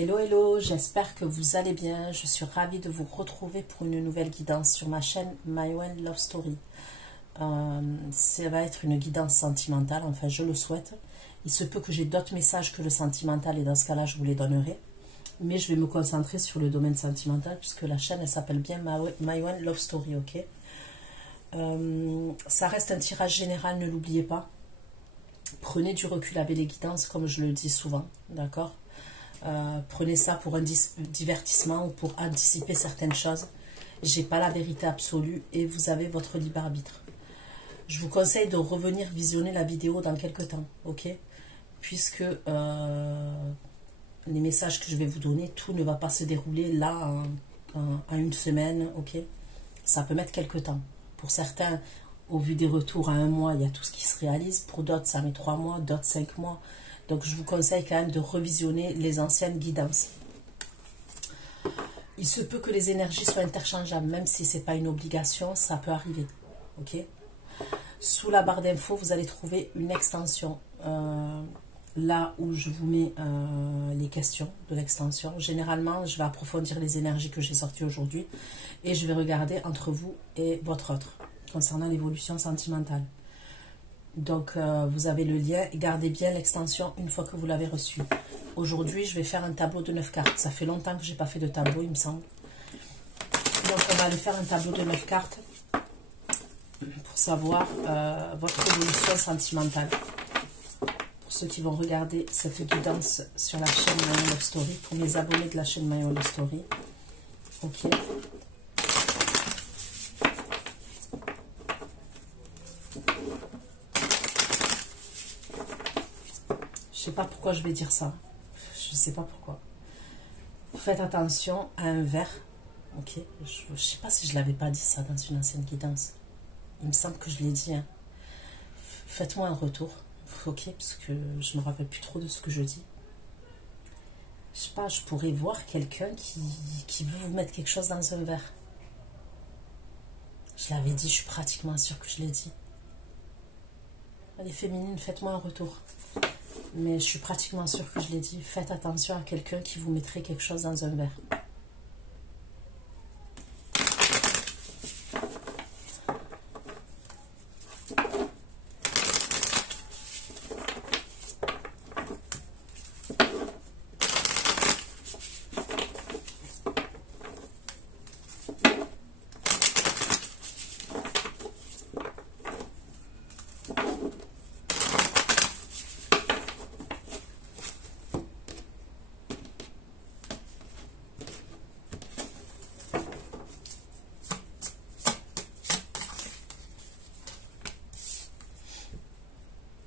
Hello, hello, j'espère que vous allez bien. Je suis ravie de vous retrouver pour une nouvelle guidance sur ma chaîne My One Love Story. Ça va être une guidance sentimentale, enfin je le souhaite. Il se peut que j'ai d'autres messages que le sentimental et dans ce cas-là je vous les donnerai. Mais je vais me concentrer sur le domaine sentimental puisque la chaîne elle s'appelle bien My One Love Story, ok. Ça reste un tirage général, ne l'oubliez pas. Prenez du recul avec les guidances comme je le dis souvent, d'accord. Prenez ça pour un divertissement ou pour anticiper certaines choses. J'ai pas la vérité absolue et vous avez votre libre arbitre. Je vous conseille de revenir visionner la vidéo dans quelques temps, ok? Puisque les messages que je vais vous donner, tout ne va pas se dérouler là en une semaine, ok? Ça peut mettre quelques temps. Pour certains, au vu des retours à 1 mois, il y a tout ce qui se réalise. Pour d'autres, ça met 3 mois, d'autres 5 mois. Donc, je vous conseille quand même de revisionner les anciennes guidances. Il se peut que les énergies soient interchangeables, même si ce n'est pas une obligation, ça peut arriver. Ok? Sous la barre d'infos, vous allez trouver une extension. Là où je vous mets les questions de l'extension. Généralement, je vais approfondir les énergies que j'ai sorties aujourd'hui. Et je vais regarder entre vous et votre autre, concernant l'évolution sentimentale. Donc, vous avez le lien. Gardez bien l'extension une fois que vous l'avez reçu. Aujourd'hui, je vais faire un tableau de 9 cartes. Ça fait longtemps que je n'ai pas fait de tableau, il me semble. Donc, on va aller faire un tableau de 9 cartes pour savoir votre évolution sentimentale. Pour ceux qui vont regarder cette guidance sur la chaîne My One Love Story, pour mes abonnés de la chaîne My One Love Story. Ok. Je sais pas pourquoi je vais dire ça. Je sais pas pourquoi. Faites attention à un verre. Ok. Je sais pas si je l'avais pas dit ça dans une ancienne guidance. Il me semble que je l'ai dit. Hein. Faites-moi un retour. Ok. Parce que je me rappelle plus trop de ce que je dis. Je sais pas. Je pourrais voir quelqu'un qui veut vous mettre quelque chose dans un verre. Je l'avais dit. Je suis pratiquement sûre que je l'ai dit. Allez, féminine, faites-moi un retour. Mais je suis pratiquement sûre que je l'ai dit. Faites attention à quelqu'un qui vous mettrait quelque chose dans un verre.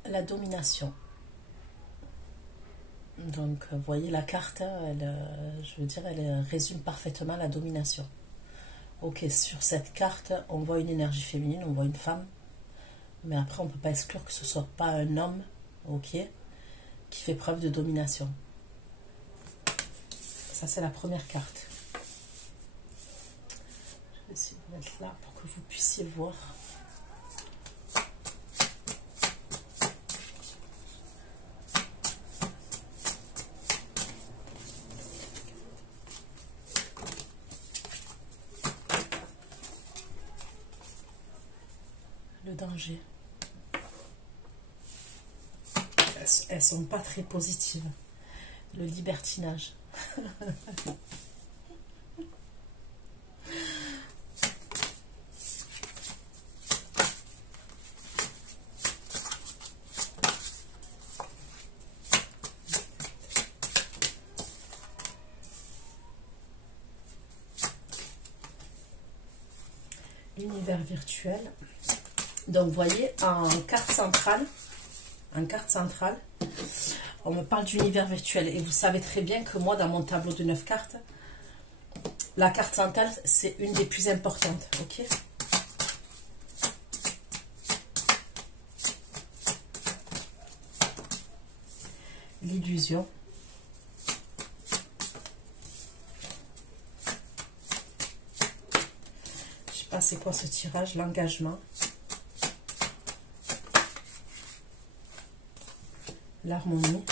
La domination. Donc, vous voyez la carte, elle, je veux dire, elle résume parfaitement la domination. Ok, sur cette carte, on voit une énergie féminine, on voit une femme. Mais après, on ne peut pas exclure que ce ne soit pas un homme, ok, qui fait preuve de domination. Ça, c'est la première carte. Je vais essayer de mettre là pour que vous puissiez voir. Le danger. Elles sont pas très positives. Le libertinage. Univers virtuel. Donc, vous voyez, en carte centrale, on me parle d'univers virtuel. Et vous savez très bien que moi, dans mon tableau de 9 cartes, la carte centrale, c'est une des plus importantes. Ok ? L'illusion. Je sais pas c'est quoi ce tirage, l'engagement. L'harmonie.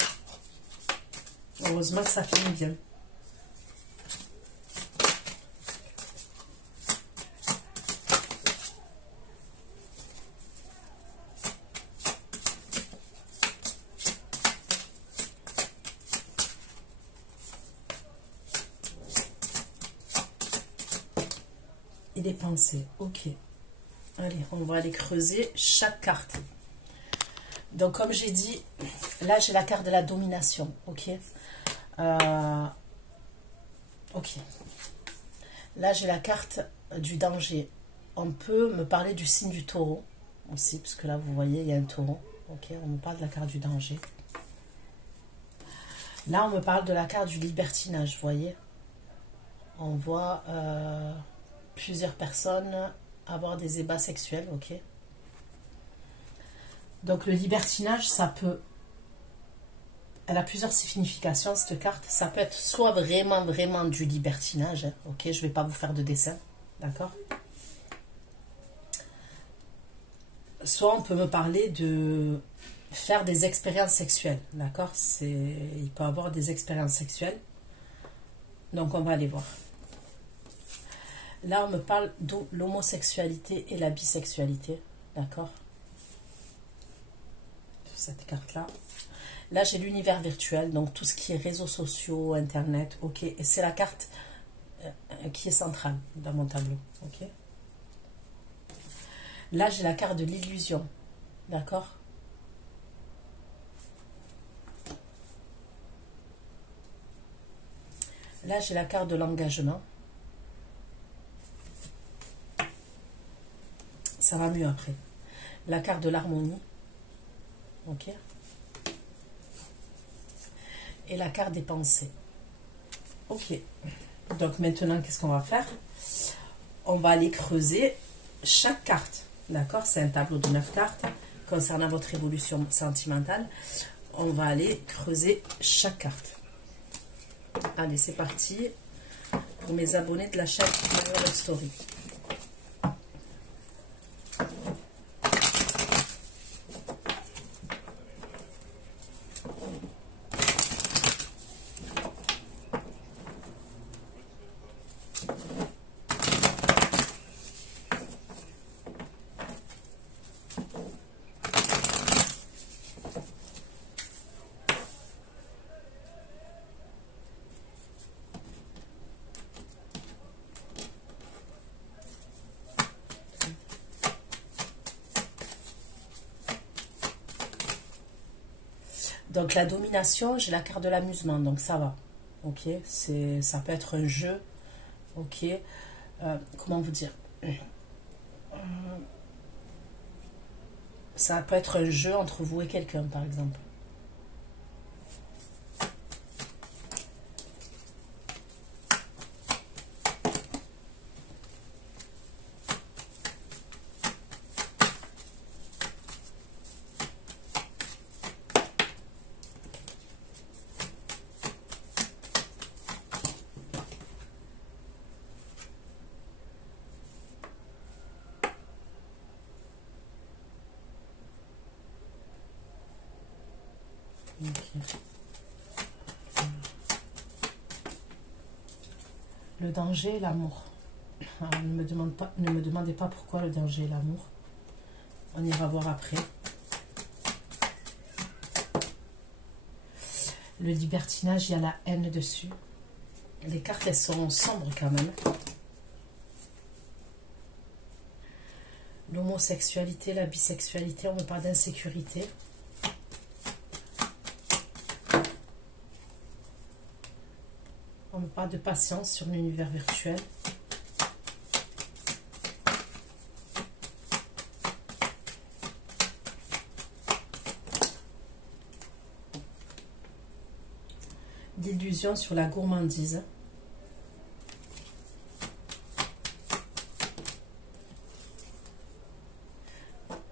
Heureusement que ça finit bien. et les pensées. Ok. Allez, on va aller creuser chaque carte. Donc, comme j'ai dit, là, j'ai la carte de la domination. Ok. Ok. Là, j'ai la carte du danger. On peut me parler du signe du taureau aussi, parce que là, vous voyez, il y a un taureau. Ok, on me parle de la carte du danger. Là, on me parle de la carte du libertinage, vous voyez. On voit plusieurs personnes avoir des ébats sexuels, ok. Donc, le libertinage, ça peut... Elle a plusieurs significations, cette carte. Ça peut être soit vraiment, vraiment du libertinage, hein, ok. Je ne vais pas vous faire de dessin, d'accord. Soit on peut me parler de faire des expériences sexuelles, d'accord. Il peut avoir des expériences sexuelles. Donc, on va aller voir. Là, on me parle de l'homosexualité et la bisexualité, d'accord. Cette carte-là. Là, j'ai l'univers virtuel, donc tout ce qui est réseaux sociaux, Internet, ok. Et c'est la carte qui est centrale dans mon tableau, ok. Là, j'ai la carte de l'illusion, d'accord. Là, j'ai la carte de l'engagement. Ça va mieux après. La carte de l'harmonie, ok. Et la carte des pensées. Ok. Donc maintenant, qu'est-ce qu'on va faire? On va aller creuser chaque carte. D'accord? C'est un tableau de 9 cartes concernant votre évolution sentimentale. On va aller creuser chaque carte. Allez, c'est parti pour mes abonnés de la chaîne My Love Story. Donc la domination, j'ai la carte de l'amusement, donc ça va. Ok, ça peut être un jeu. Ok, comment vous dire, ça peut être un jeu entre vous et quelqu'un, par exemple. Okay. Le danger et l'amour. Ne me demandez pas pourquoi le danger et l'amour. On ira voir après. Le libertinage, il y a la haine dessus. Les cartes, elles sont sombres quand même. L'homosexualité, la bisexualité, on me parle d'insécurité. On me parle de patience sur l'univers virtuel. D'illusion sur la gourmandise.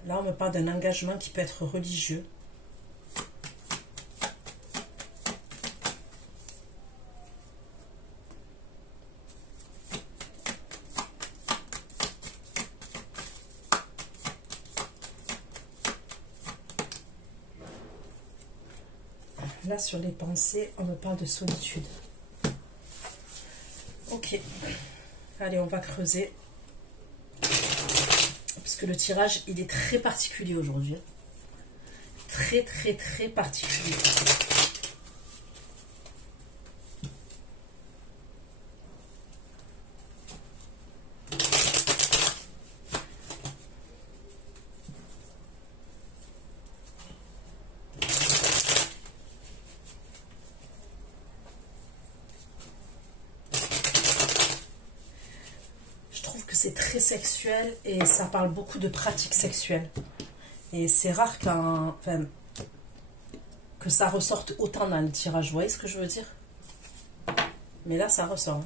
Là, on me parle d'un engagement qui peut être religieux. Là, sur les pensées, on me parle de solitude. Ok. Allez, on va creuser. Parce que le tirage, il est très particulier aujourd'hui. Très, très, très particulier. c'est très sexuel et ça parle beaucoup de pratiques sexuelles. Et c'est rare enfin, que ça ressorte autant dans le tirage. Vous voyez ce que je veux dire? Mais là, ça ressort.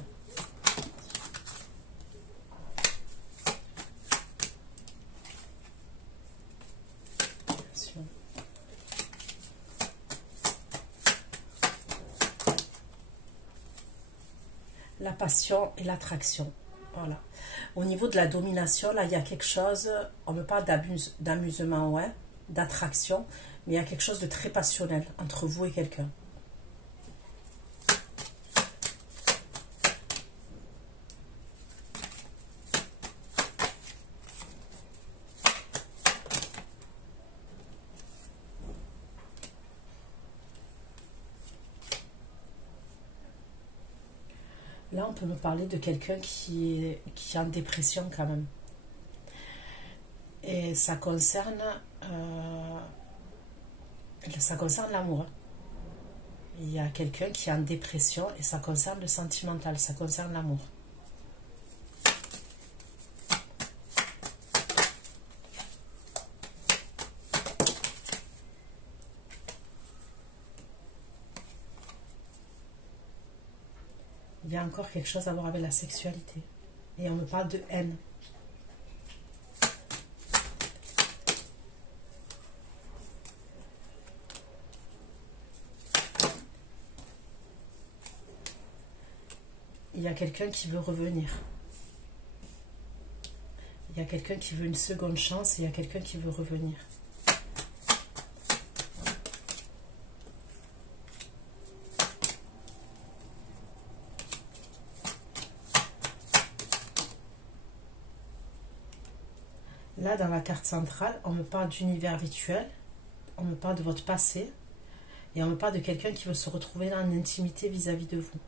La passion et l'attraction. Voilà. Au niveau de la domination, là, il y a quelque chose, on me parle d'amusement, ouais, d'attraction, mais il y a quelque chose de très passionnel entre vous et quelqu'un. Là, on peut me parler de quelqu'un qui est en dépression quand même. Et ça concerne l'amour. Il y a quelqu'un qui est en dépression et ça concerne le sentimental, ça concerne l'amour. Il y a encore quelque chose à voir avec la sexualité. Et on me parle de haine. Il y a quelqu'un qui veut revenir. Il y a quelqu'un qui veut une seconde chance et il y a quelqu'un qui veut revenir. Là, dans la carte centrale, on me parle d'univers virtuel, on me parle de votre passé, et on me parle de quelqu'un qui veut se retrouver en intimité vis-à-vis de vous.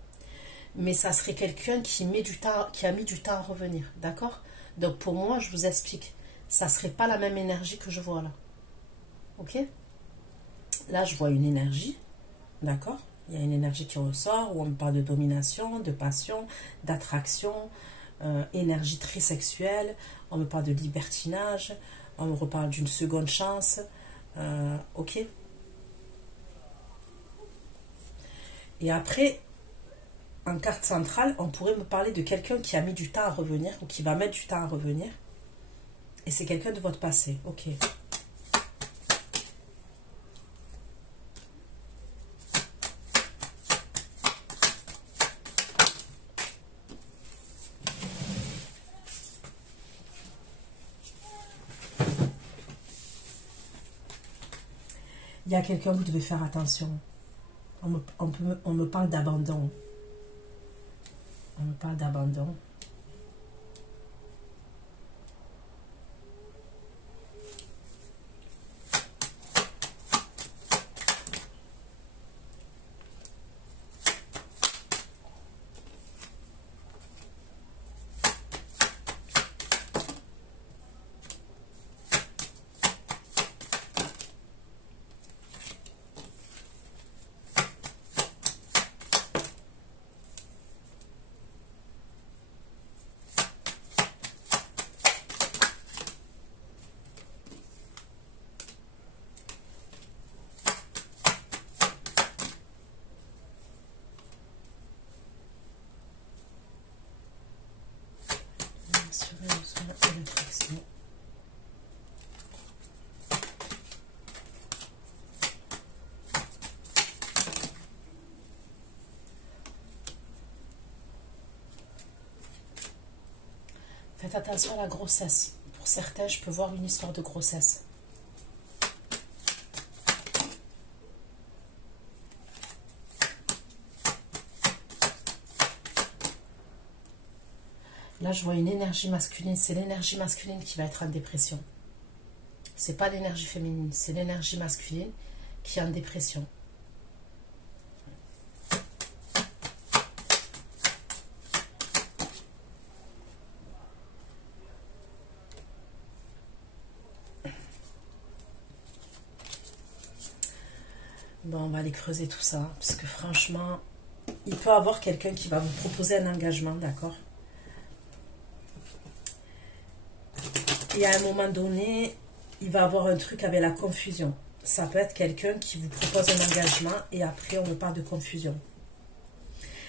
Mais ça serait quelqu'un qui a mis du temps à revenir, d'accord? Donc pour moi, je vous explique, ça ne serait pas la même énergie que je vois là. Ok? Là, je vois une énergie, d'accord? Il y a une énergie qui ressort, où on me parle de domination, de passion, d'attraction, énergie très sexuelle, on me parle de libertinage, on me reparle d'une seconde chance, ok. Et après, en carte centrale, on pourrait me parler de quelqu'un qui a mis du temps à revenir, ou qui va mettre du temps à revenir, et c'est quelqu'un de votre passé, ok. Il y a quelqu'un, vous devez faire attention. On me parle d'abandon. On me parle d'abandon. Faites attention à la grossesse. Pour certains, je peux voir une histoire de grossesse. Là, je vois une énergie masculine. C'est l'énergie masculine qui va être en dépression. C'est pas l'énergie féminine. C'est l'énergie masculine qui est en dépression. Bon, on va aller creuser tout ça. Parce que franchement, il peut y avoir quelqu'un qui va vous proposer un engagement, d'accord? Et à un moment donné, il va avoir un truc avec la confusion. Ça peut être quelqu'un qui vous propose un engagement et après on me parle de confusion.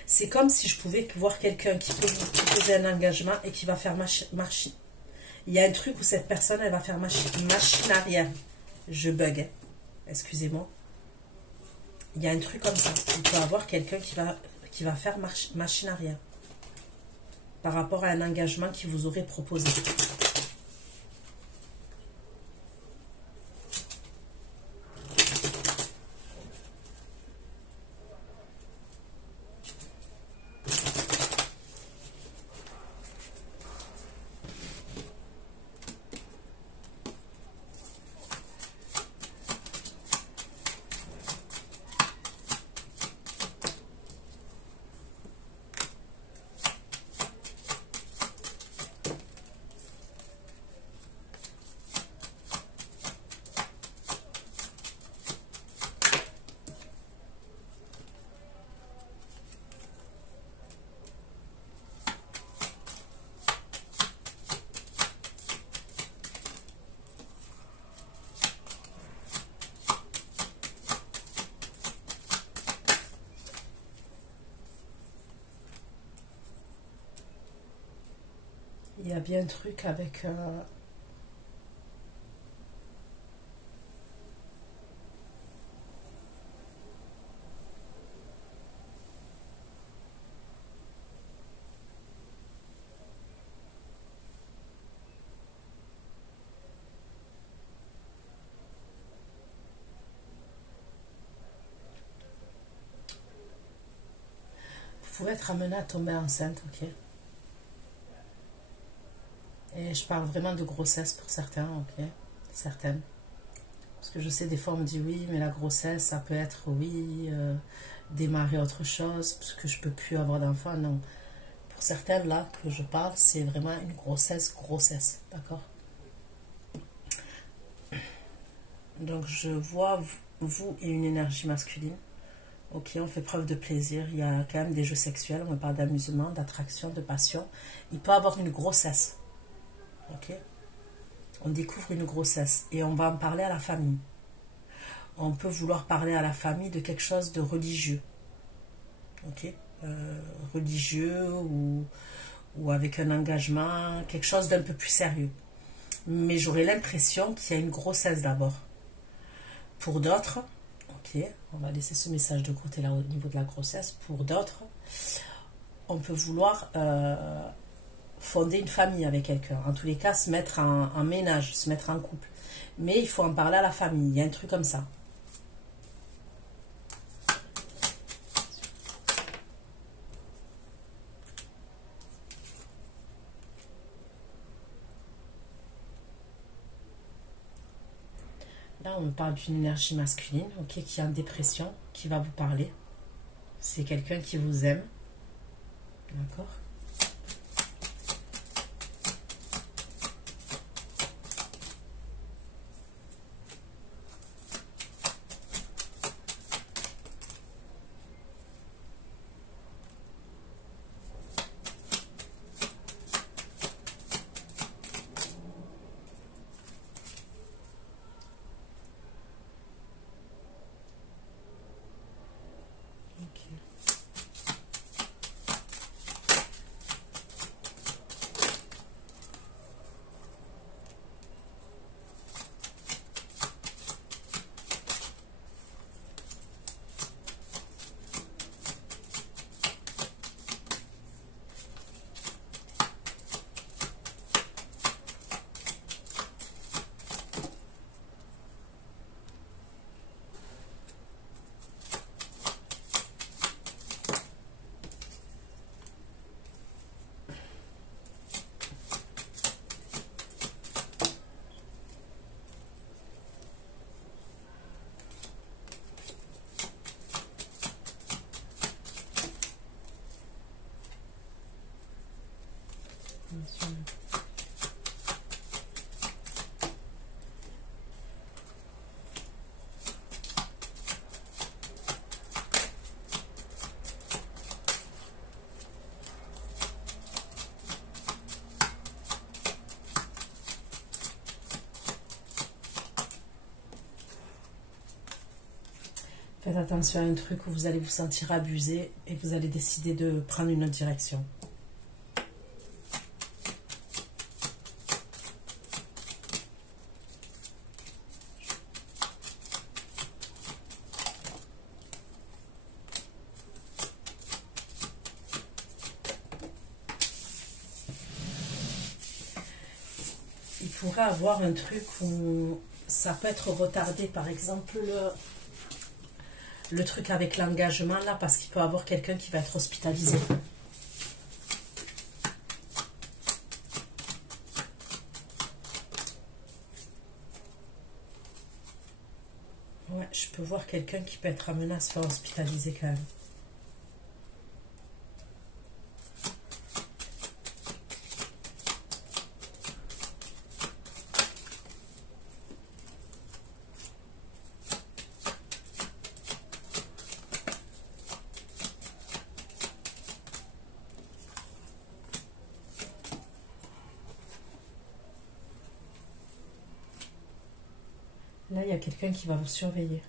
C'est comme si je pouvais voir quelqu'un qui peut vous proposer un engagement et qui va faire machine. Il y a un truc où cette personne, elle va faire machine arrière. Je bug, hein. Excusez-moi. Il y a un truc comme ça. Il peut y avoir quelqu'un qui va faire machine arrière par rapport à un engagement qu'il vous aurait proposé. Il y a bien un truc avec... vous pouvez être amené à tomber enceinte, ok? Et je parle vraiment de grossesse pour certains, ok? Certaines. Parce que je sais, des fois, on me dit oui, mais la grossesse, ça peut être, oui, démarrer autre chose, parce que je peux plus avoir d'enfant. Non. Pour certaines, là, que je parle, c'est vraiment une grossesse, d'accord? Donc, je vois vous et une énergie masculine. Ok, on fait preuve de plaisir. Il y a quand même des jeux sexuels. On parle d'amusement, d'attraction, de passion. Il peut avoir une grossesse. Ok? On découvre une grossesse et on va en parler à la famille. On peut vouloir parler à la famille de quelque chose de religieux. Ok? Religieux ou avec un engagement, quelque chose d'un peu plus sérieux. Mais j'aurais l'impression qu'il y a une grossesse d'abord. Pour d'autres, ok, on va laisser ce message de côté là au niveau de la grossesse. Pour d'autres, on peut vouloir fonder une famille avec quelqu'un. En tous les cas, se mettre en ménage, se mettre en couple. Mais il faut en parler à la famille. Il y a un truc comme ça. Là, on me parle d'une énergie masculine, ok, qui est en dépression, qui va vous parler. C'est quelqu'un qui vous aime. D'accord? Faites attention à un truc où vous allez vous sentir abusé et vous allez décider de prendre une autre direction. Il pourrait avoir un truc où ça peut être retardé, par exemple le truc avec l'engagement là, parce qu'il peut y avoir quelqu'un qui va être hospitalisé. Ouais, je peux voir quelqu'un qui peut être amené à se faire hospitaliser quand même. Là, il y a quelqu'un qui va vous surveiller.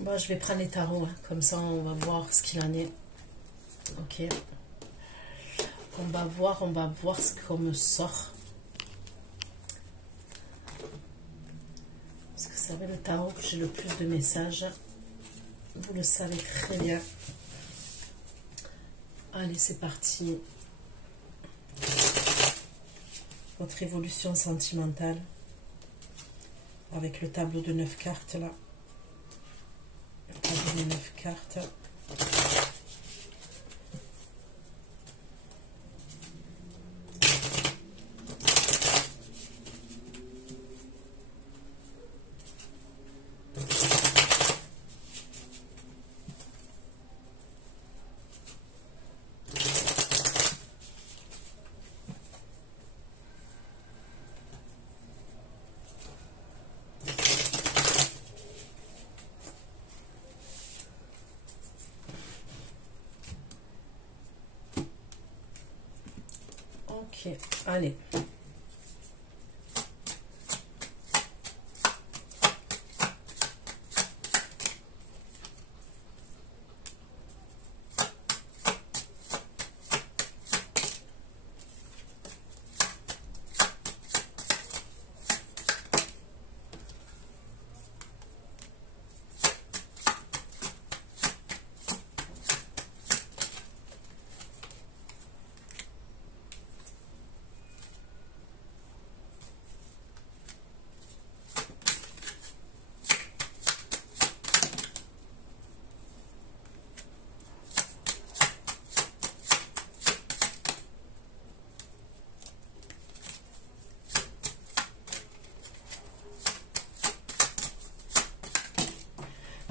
Bon, je vais prendre les tarots, hein. Comme ça on va voir ce qu'il en est. Ok. On va voir ce qu'on me sort. Parce que ça va le tarot que j'ai le plus de messages. Vous le savez très bien. Allez, c'est parti. Votre évolution sentimentale. Avec le tableau de 9 cartes là. Le tableau de 9 cartes. Ok, allez.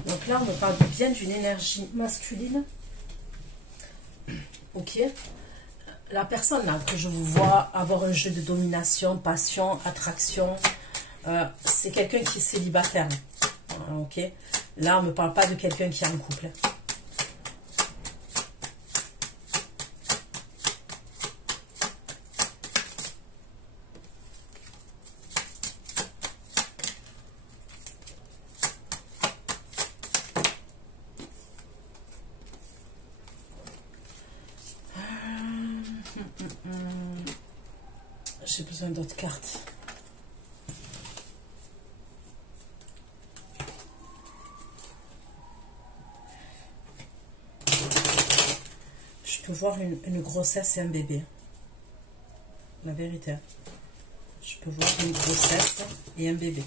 Donc là, on me parle bien d'une énergie masculine. Ok. La personne là que je vous vois avoir un jeu de domination, passion, attraction, c'est quelqu'un qui est célibataire. Ok. Là, on ne me parle pas de quelqu'un qui est en couple. J'ai besoin d'autres cartes. Je peux voir une grossesse et un bébé. La vérité. Je peux voir une grossesse et un bébé.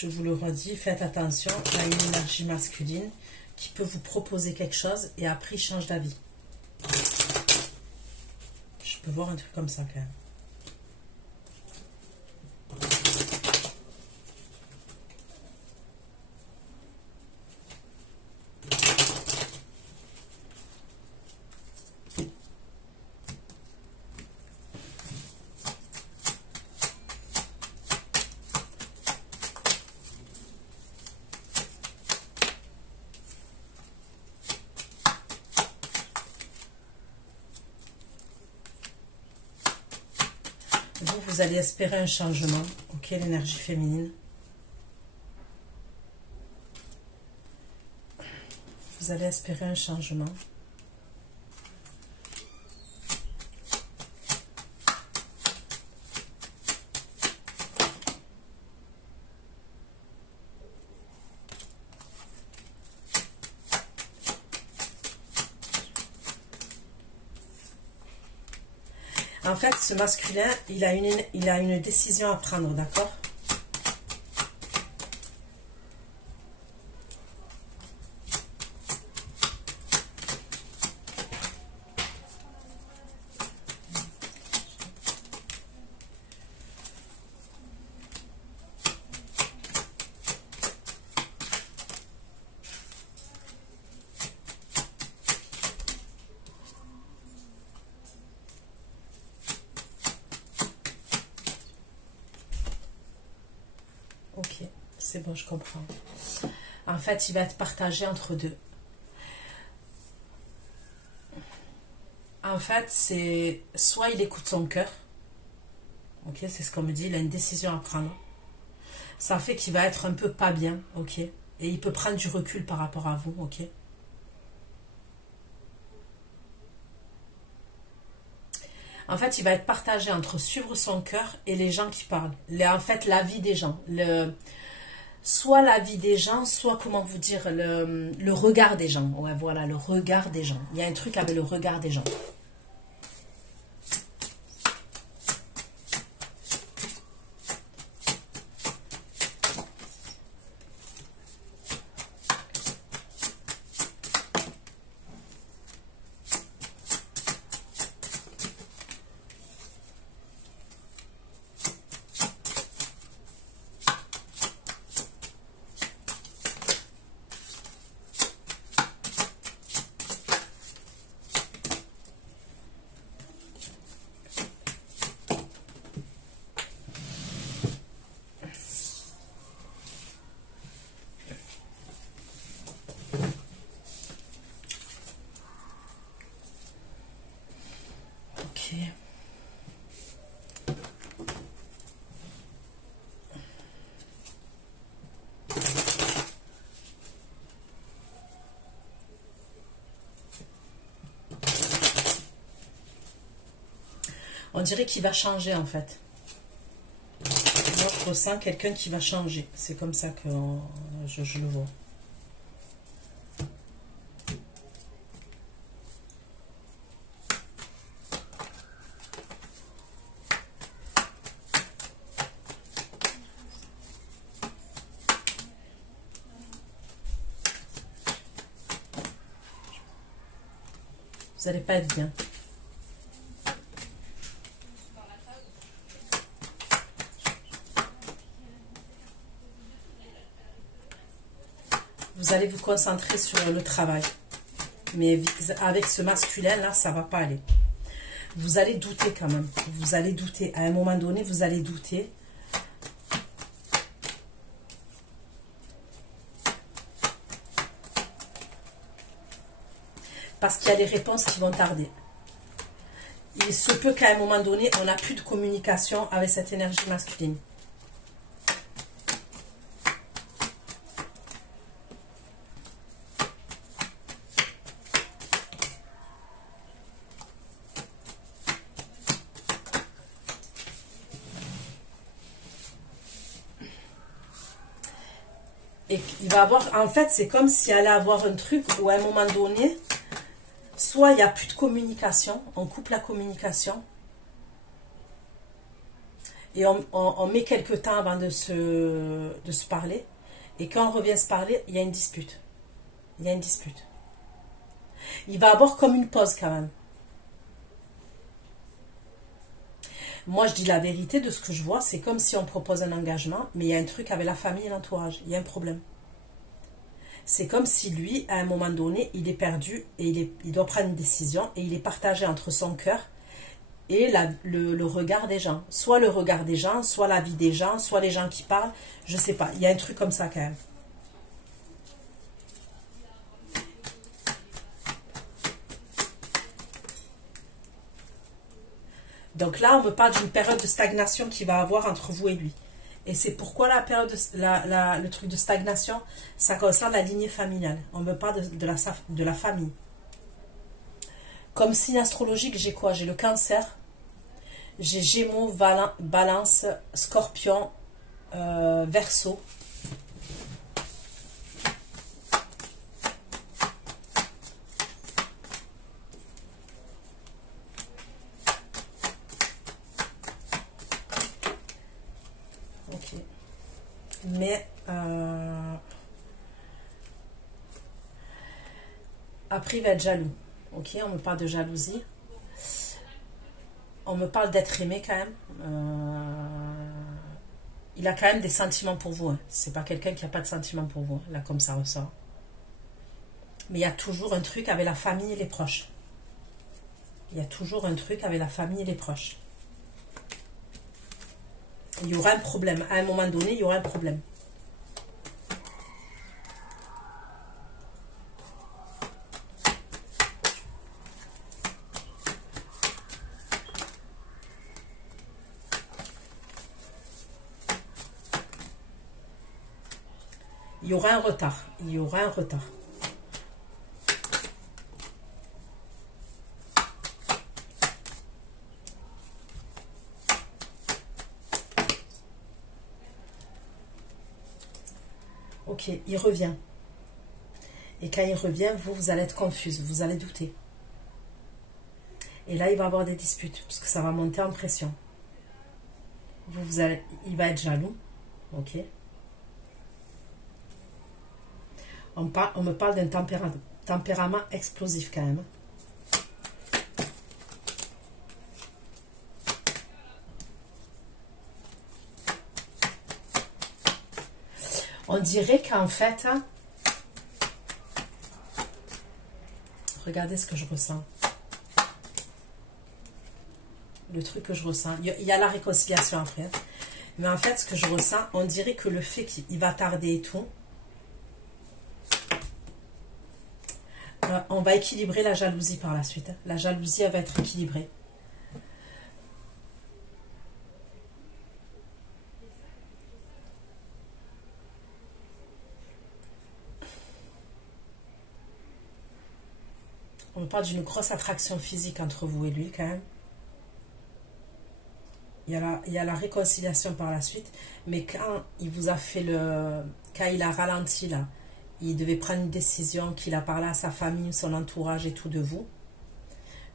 je vous le redis, faites attention à une énergie masculine qui peut vous proposer quelque chose et après il change d'avis. Je peux voir un truc comme ça quand même. Vous allez espérer un changement, ok, l'énergie féminine. Vous allez espérer un changement. En fait, ce masculin, il a une décision à prendre, d'accord? Ok, c'est bon, je comprends. En fait, il va être partagé entre deux. En fait, c'est soit il écoute son cœur, ok, c'est ce qu'on me dit, il a une décision à prendre. Ça fait qu'il va être un peu pas bien, ok, et il peut prendre du recul par rapport à vous, ok. En fait, il va être partagé entre suivre son cœur et les gens qui parlent. En fait, la vie des gens. Soit la vie des gens, soit, comment vous dire, le regard des gens. Ouais, voilà, le regard des gens. Il y a un truc avec le regard des gens. On dirait qu'il va changer en fait. Moi, je ressens quelqu'un qui va changer. C'est comme ça que je le vois. Vous n'allez pas être bien. Vous allez vous concentrer sur le travail. Mais avec ce masculin, là, ça ne va pas aller. Vous allez douter quand même. Vous allez douter. À un moment donné, vous allez douter. Parce qu'il y a des réponses qui vont tarder. Il se peut qu'à un moment donné, on n'a plus de communication avec cette énergie masculine. Et il va avoir, en fait, c'est comme s'il allait avoir un truc où à un moment donné, soit il n'y a plus de communication, on coupe la communication, Et on met quelques temps avant de se parler. Et quand on revient se parler, il y a une dispute. Il y a une dispute. Il va avoir comme une pause quand même. Moi, je dis la vérité de ce que je vois. C'est comme si on propose un engagement, mais il y a un truc avec la famille et l'entourage. Il y a un problème. C'est comme si lui, à un moment donné, il est perdu et il doit prendre une décision et il est partagé entre son cœur et le regard des gens. Soit le regard des gens, soit la vie des gens, soit les gens qui parlent. Je sais pas. Il y a un truc comme ça quand même. Donc là, on me parle d'une période de stagnation qu'il va avoir entre vous et lui. Et c'est pourquoi la période le truc de stagnation, ça concerne la lignée familiale. On me parle de la famille. Comme signe astrologique, j'ai quoi? J'ai le Cancer, j'ai Gémeaux, Balance, Scorpion, Verseau. Ok. Mais après, il va être jaloux. Ok, on me parle de jalousie. On me parle d'être aimé quand même. Il a quand même des sentiments pour vous. Hein. C'est pas quelqu'un qui n'a pas de sentiments pour vous. Là, comme ça ressort. Mais il y a toujours un truc avec la famille et les proches. Il y a toujours un truc avec la famille et les proches. Il y aura un problème. À un moment donné, il y aura un problème. Il y aura un retard. Il y aura un retard. Ok, il revient. Et quand il revient, vous allez être confuse, vous allez douter. Et là, il va avoir des disputes, parce que ça va monter en pression. Il va être jaloux. Ok. On me parle d'un tempérament explosif quand même. On dirait qu'en fait, regardez ce que je ressens. Le truc que je ressens. Il y a la réconciliation après. Mais en fait, ce que je ressens, on dirait que le fait qu'il va tarder et tout, on va équilibrer la jalousie par la suite. La jalousie, elle va être équilibrée. On parle d'une grosse attraction physique entre vous et lui quand même. Il y a la réconciliation par la suite. Mais quand il vous a fait quand il a ralenti là, il devait prendre une décision, qu'il a parlé à sa famille, son entourage et tout de vous,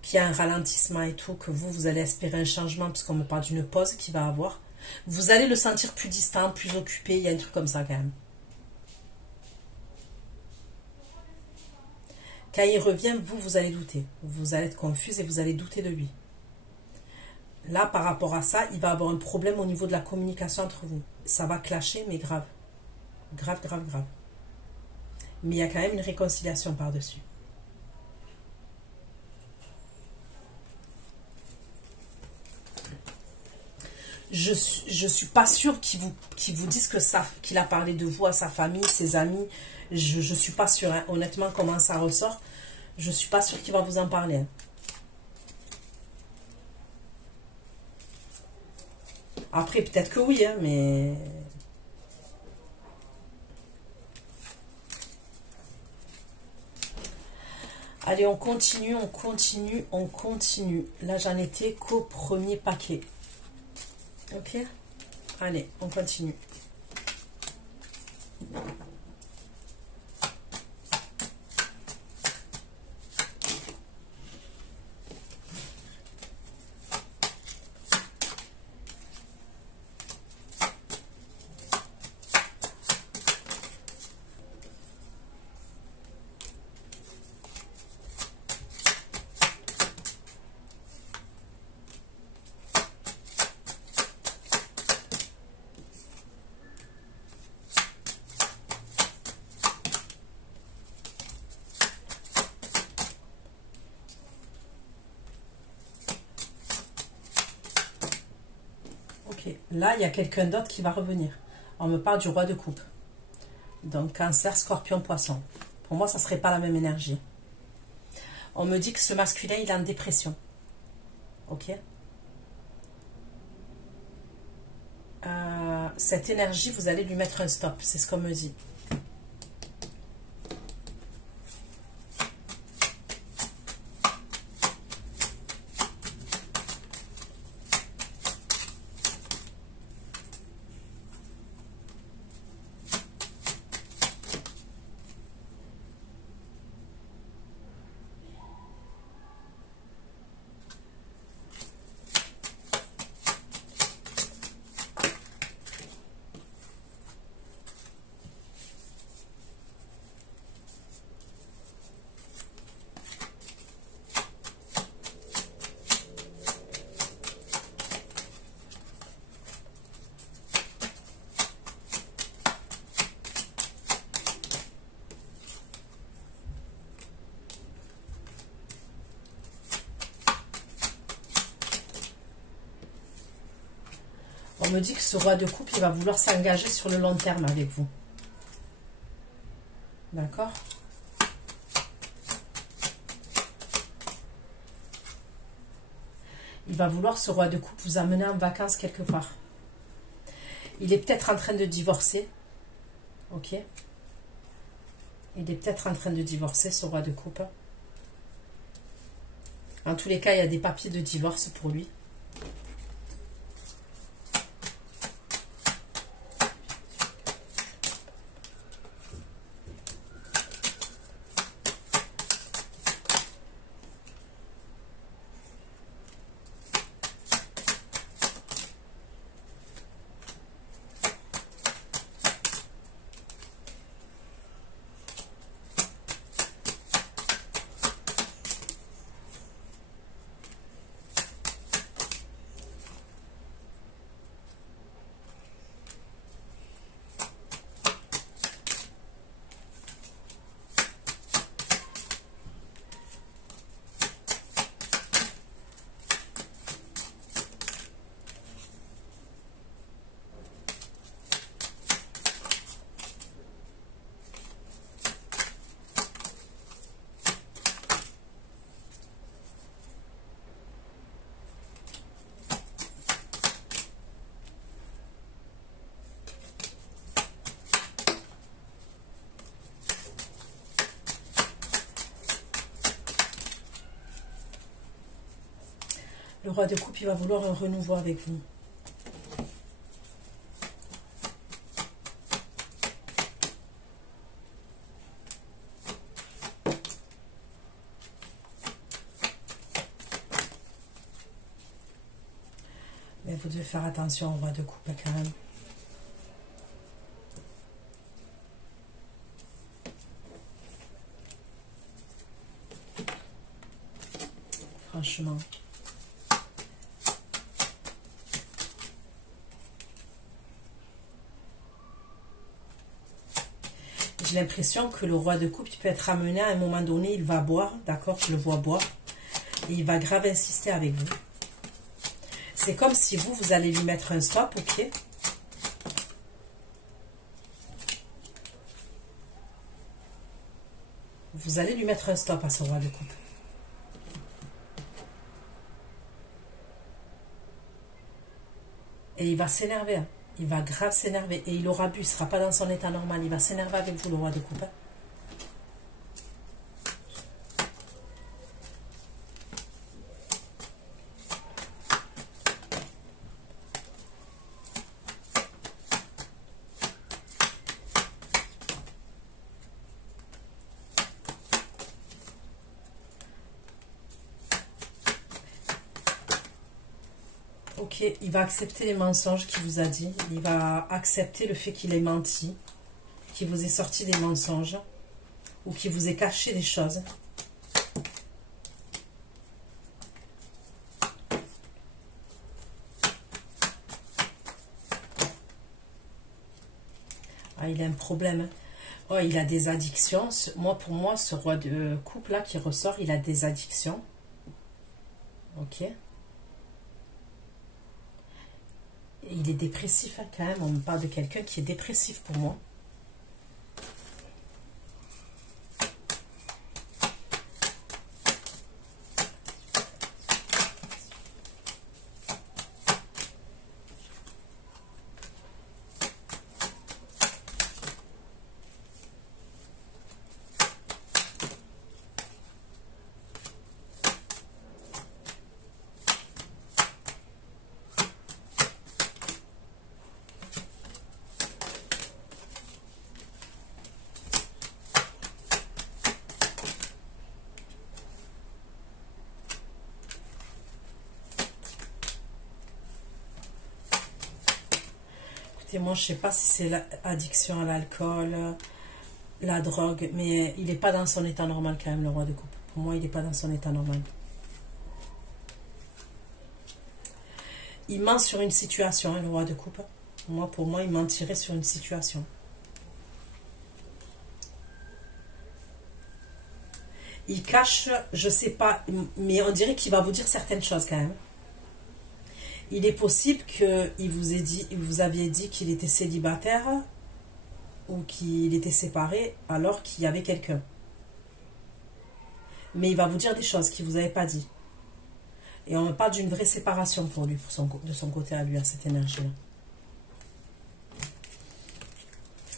qu'il y a un ralentissement et tout, que vous allez espérer un changement, puisqu'on me parle d'une pause qu'il va avoir. Vous allez le sentir plus distant, plus occupé, il y a un truc comme ça quand même. Quand il revient, vous allez douter. Vous allez être confuse et vous allez douter de lui. Là, par rapport à ça, il va avoir un problème au niveau de la communication entre vous. Ça va clasher, mais grave. Grave, grave, grave. Mais il y a quand même une réconciliation par-dessus. Je suis pas sûre qu'il vous dise qu'il a parlé de vous à sa famille, ses amis. Je suis pas sûre, hein. Honnêtement, comment ça ressort, je suis pas sûre qu'il va vous en parler. Hein. Après, peut-être que oui, hein, mais... Allez, on continue, on continue, on continue. Là, j'en étais qu'au premier paquet. Ok? Allez, on continue. Ok, là, il y a quelqu'un d'autre qui va revenir. On me parle du roi de coupe. Donc, Cancer, Scorpion, Poisson. Pour moi, ça ne serait pas la même énergie. On me dit que ce masculin, il est en dépression. Ok. Cette énergie, vous allez lui mettre un stop. C'est ce qu'on me dit. On me dit que ce roi de coupe, il va vouloir s'engager sur le long terme avec vous. D'accord? Il va vouloir, ce roi de coupe, vous amener en vacances quelque part. Il est peut-être en train de divorcer. Ok? Il est peut-être en train de divorcer, ce roi de coupe. En tous les cas, il y a des papiers de divorce pour lui. Le roi de coupe, il va vouloir un renouveau avec vous. Mais vous devez faire attention au roi de coupe quand même. Franchement. J'ai l'impression que le roi de coupe, il peut être amené à un moment donné, il va boire, d'accord, je le vois boire, et il va grave insister avec vous. C'est comme si vous, vous allez lui mettre un stop, ok? Vous allez lui mettre un stop à ce roi de coupe. Et il va s'énerver, hein. Il va grave s'énerver. Et il aura bu, il ne sera pas dans son état normal. Il va s'énerver avec vous, le roi de coupe. Hein. Ok, il va accepter les mensonges qu'il vous a dit. Il va accepter le fait qu'il ait menti, qu'il vous ait sorti des mensonges ou qu'il vous ait caché des choses. Ah, il a un problème. Oh, il a des addictions. Pour moi, ce roi de coupe là qui ressort, il a des addictions. Ok. il est dépressif, hein, quand même. On me parle de quelqu'un qui est dépressif pour moi. Et moi, je sais pas si c'est l'addiction à l'alcool, la drogue, mais il n'est pas dans son état normal quand même, le roi de coupe. Pour moi, il n'est pas dans son état normal. Il ment sur une situation, hein, le roi de coupe. Pour moi, il mentirait sur une situation. Il cache, je sais pas, mais on dirait qu'il va vous dire certaines choses quand même. Il est possible qu'il vous aviez dit qu'il était célibataire ou qu'il était séparé alors qu'il y avait quelqu'un. Mais il va vous dire des choses qu'il ne vous avait pas dit. Et on me parle d'une vraie séparation pour lui, de son côté à lui, à cette énergie-là.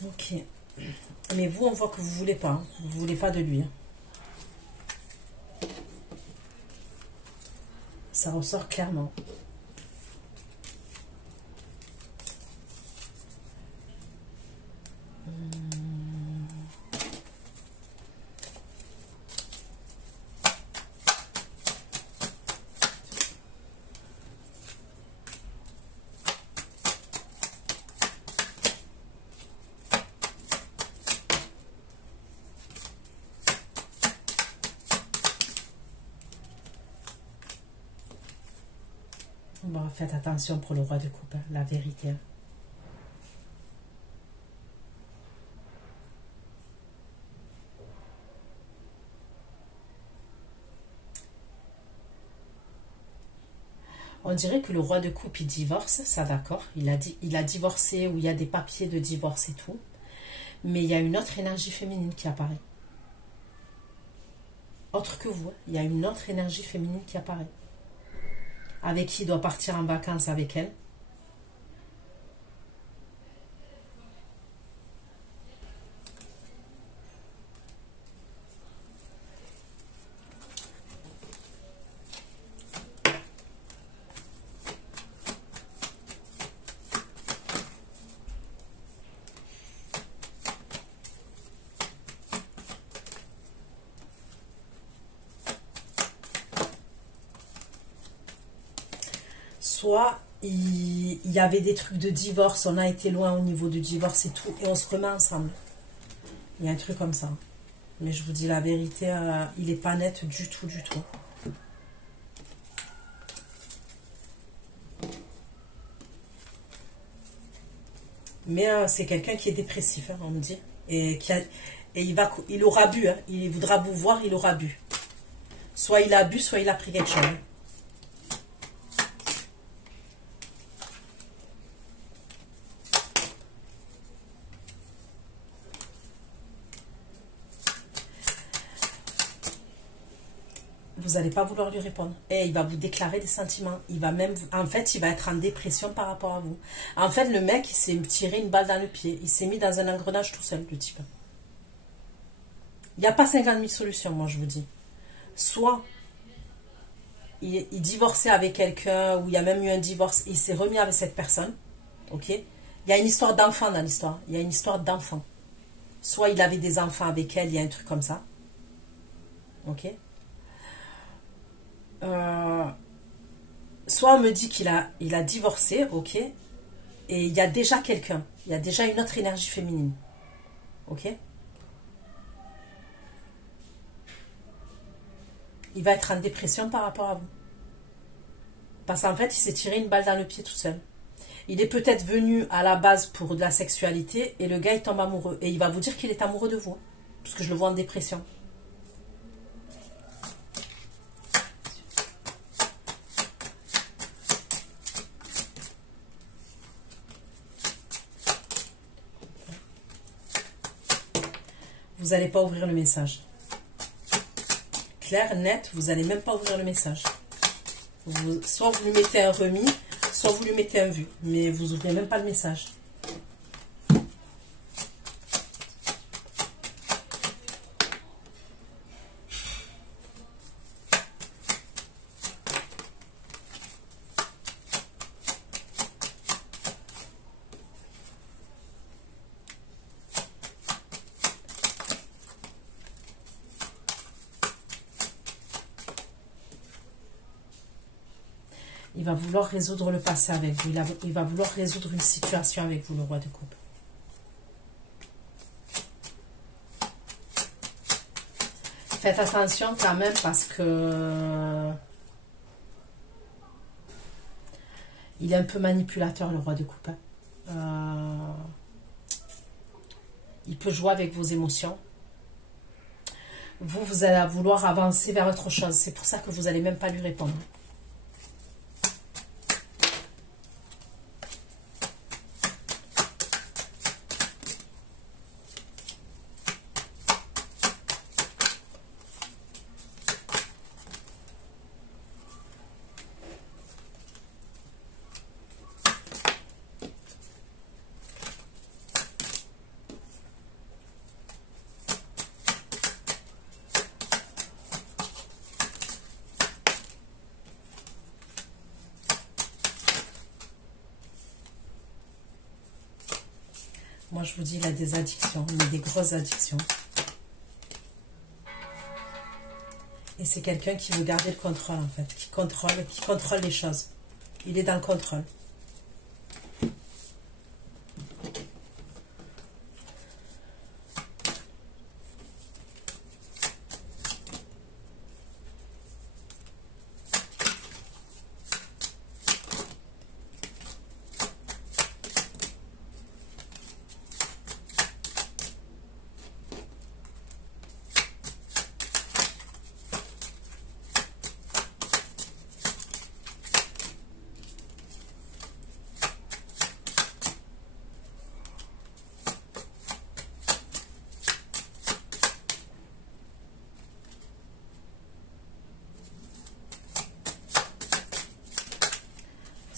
Ok. Mais vous, on voit que vous ne voulez pas. Hein. Vous ne voulez pas de lui. Hein. Ça ressort clairement. Bon, faites attention pour le roi de coupe, hein, la vérité. Hein. On dirait que le roi de coupe, il divorce, ça d'accord. Il a divorcé ou il y a des papiers de divorce et tout. Mais il y a une autre énergie féminine qui apparaît. Autre que vous, hein. Il y a une autre énergie féminine qui apparaît. Avec qui il doit partir en vacances avec elle. Soit il y avait des trucs de divorce, on a été loin au niveau du divorce et tout, et on se remet ensemble. Il y a un truc comme ça. Mais je vous dis la vérité, il n'est pas net du tout, du tout. Mais c'est quelqu'un qui est dépressif, hein, on me dit. Et il aura bu, hein, il voudra vous voir, il aura bu. Soit il a bu, soit il a pris quelque chose. Vous n'allez pas vouloir lui répondre. Et il va vous déclarer des sentiments. Il va même, en fait, il va être en dépression par rapport à vous. En fait, le mec, il s'est tiré une balle dans le pied. Il s'est mis dans un engrenage tout seul, le type. Il n'y a pas 50 000 solutions, moi, je vous dis. Soit il divorçait avec quelqu'un, ou il y a même eu un divorce, et il s'est remis avec cette personne. Ok? Il y a une histoire d'enfant dans l'histoire. Il y a une histoire d'enfant. Soit il avait des enfants avec elle, il y a un truc comme ça. Ok? Soit on me dit qu'il a divorcé, ok, et il y a déjà quelqu'un, il y a déjà une autre énergie féminine, ok. Il va être en dépression par rapport à vous. Parce qu'en fait, il s'est tiré une balle dans le pied tout seul. Il est peut-être venu à la base pour de la sexualité et le gars il tombe amoureux. Et il va vous dire qu'il est amoureux de vous, parce que je le vois en dépression. vous n'allez pas ouvrir le message. Clair, net, vous n'allez même pas ouvrir le message. Soit vous lui mettez un remis, soit vous lui mettez un vu. Mais vous n'ouvrez même pas le message. Il va vouloir résoudre le passé avec vous. Il va vouloir résoudre une situation avec vous, le roi de coupe. Faites attention quand même parce que il est un peu manipulateur, le roi de coupe. Il peut jouer avec vos émotions. Vous allez vouloir avancer vers autre chose. C'est pour ça que vous n'allez même pas lui répondre. Moi, je vous dis, il a des addictions, il a des grosses addictions. Et c'est quelqu'un qui veut garder le contrôle, en fait, qui contrôle les choses. Il est dans le contrôle.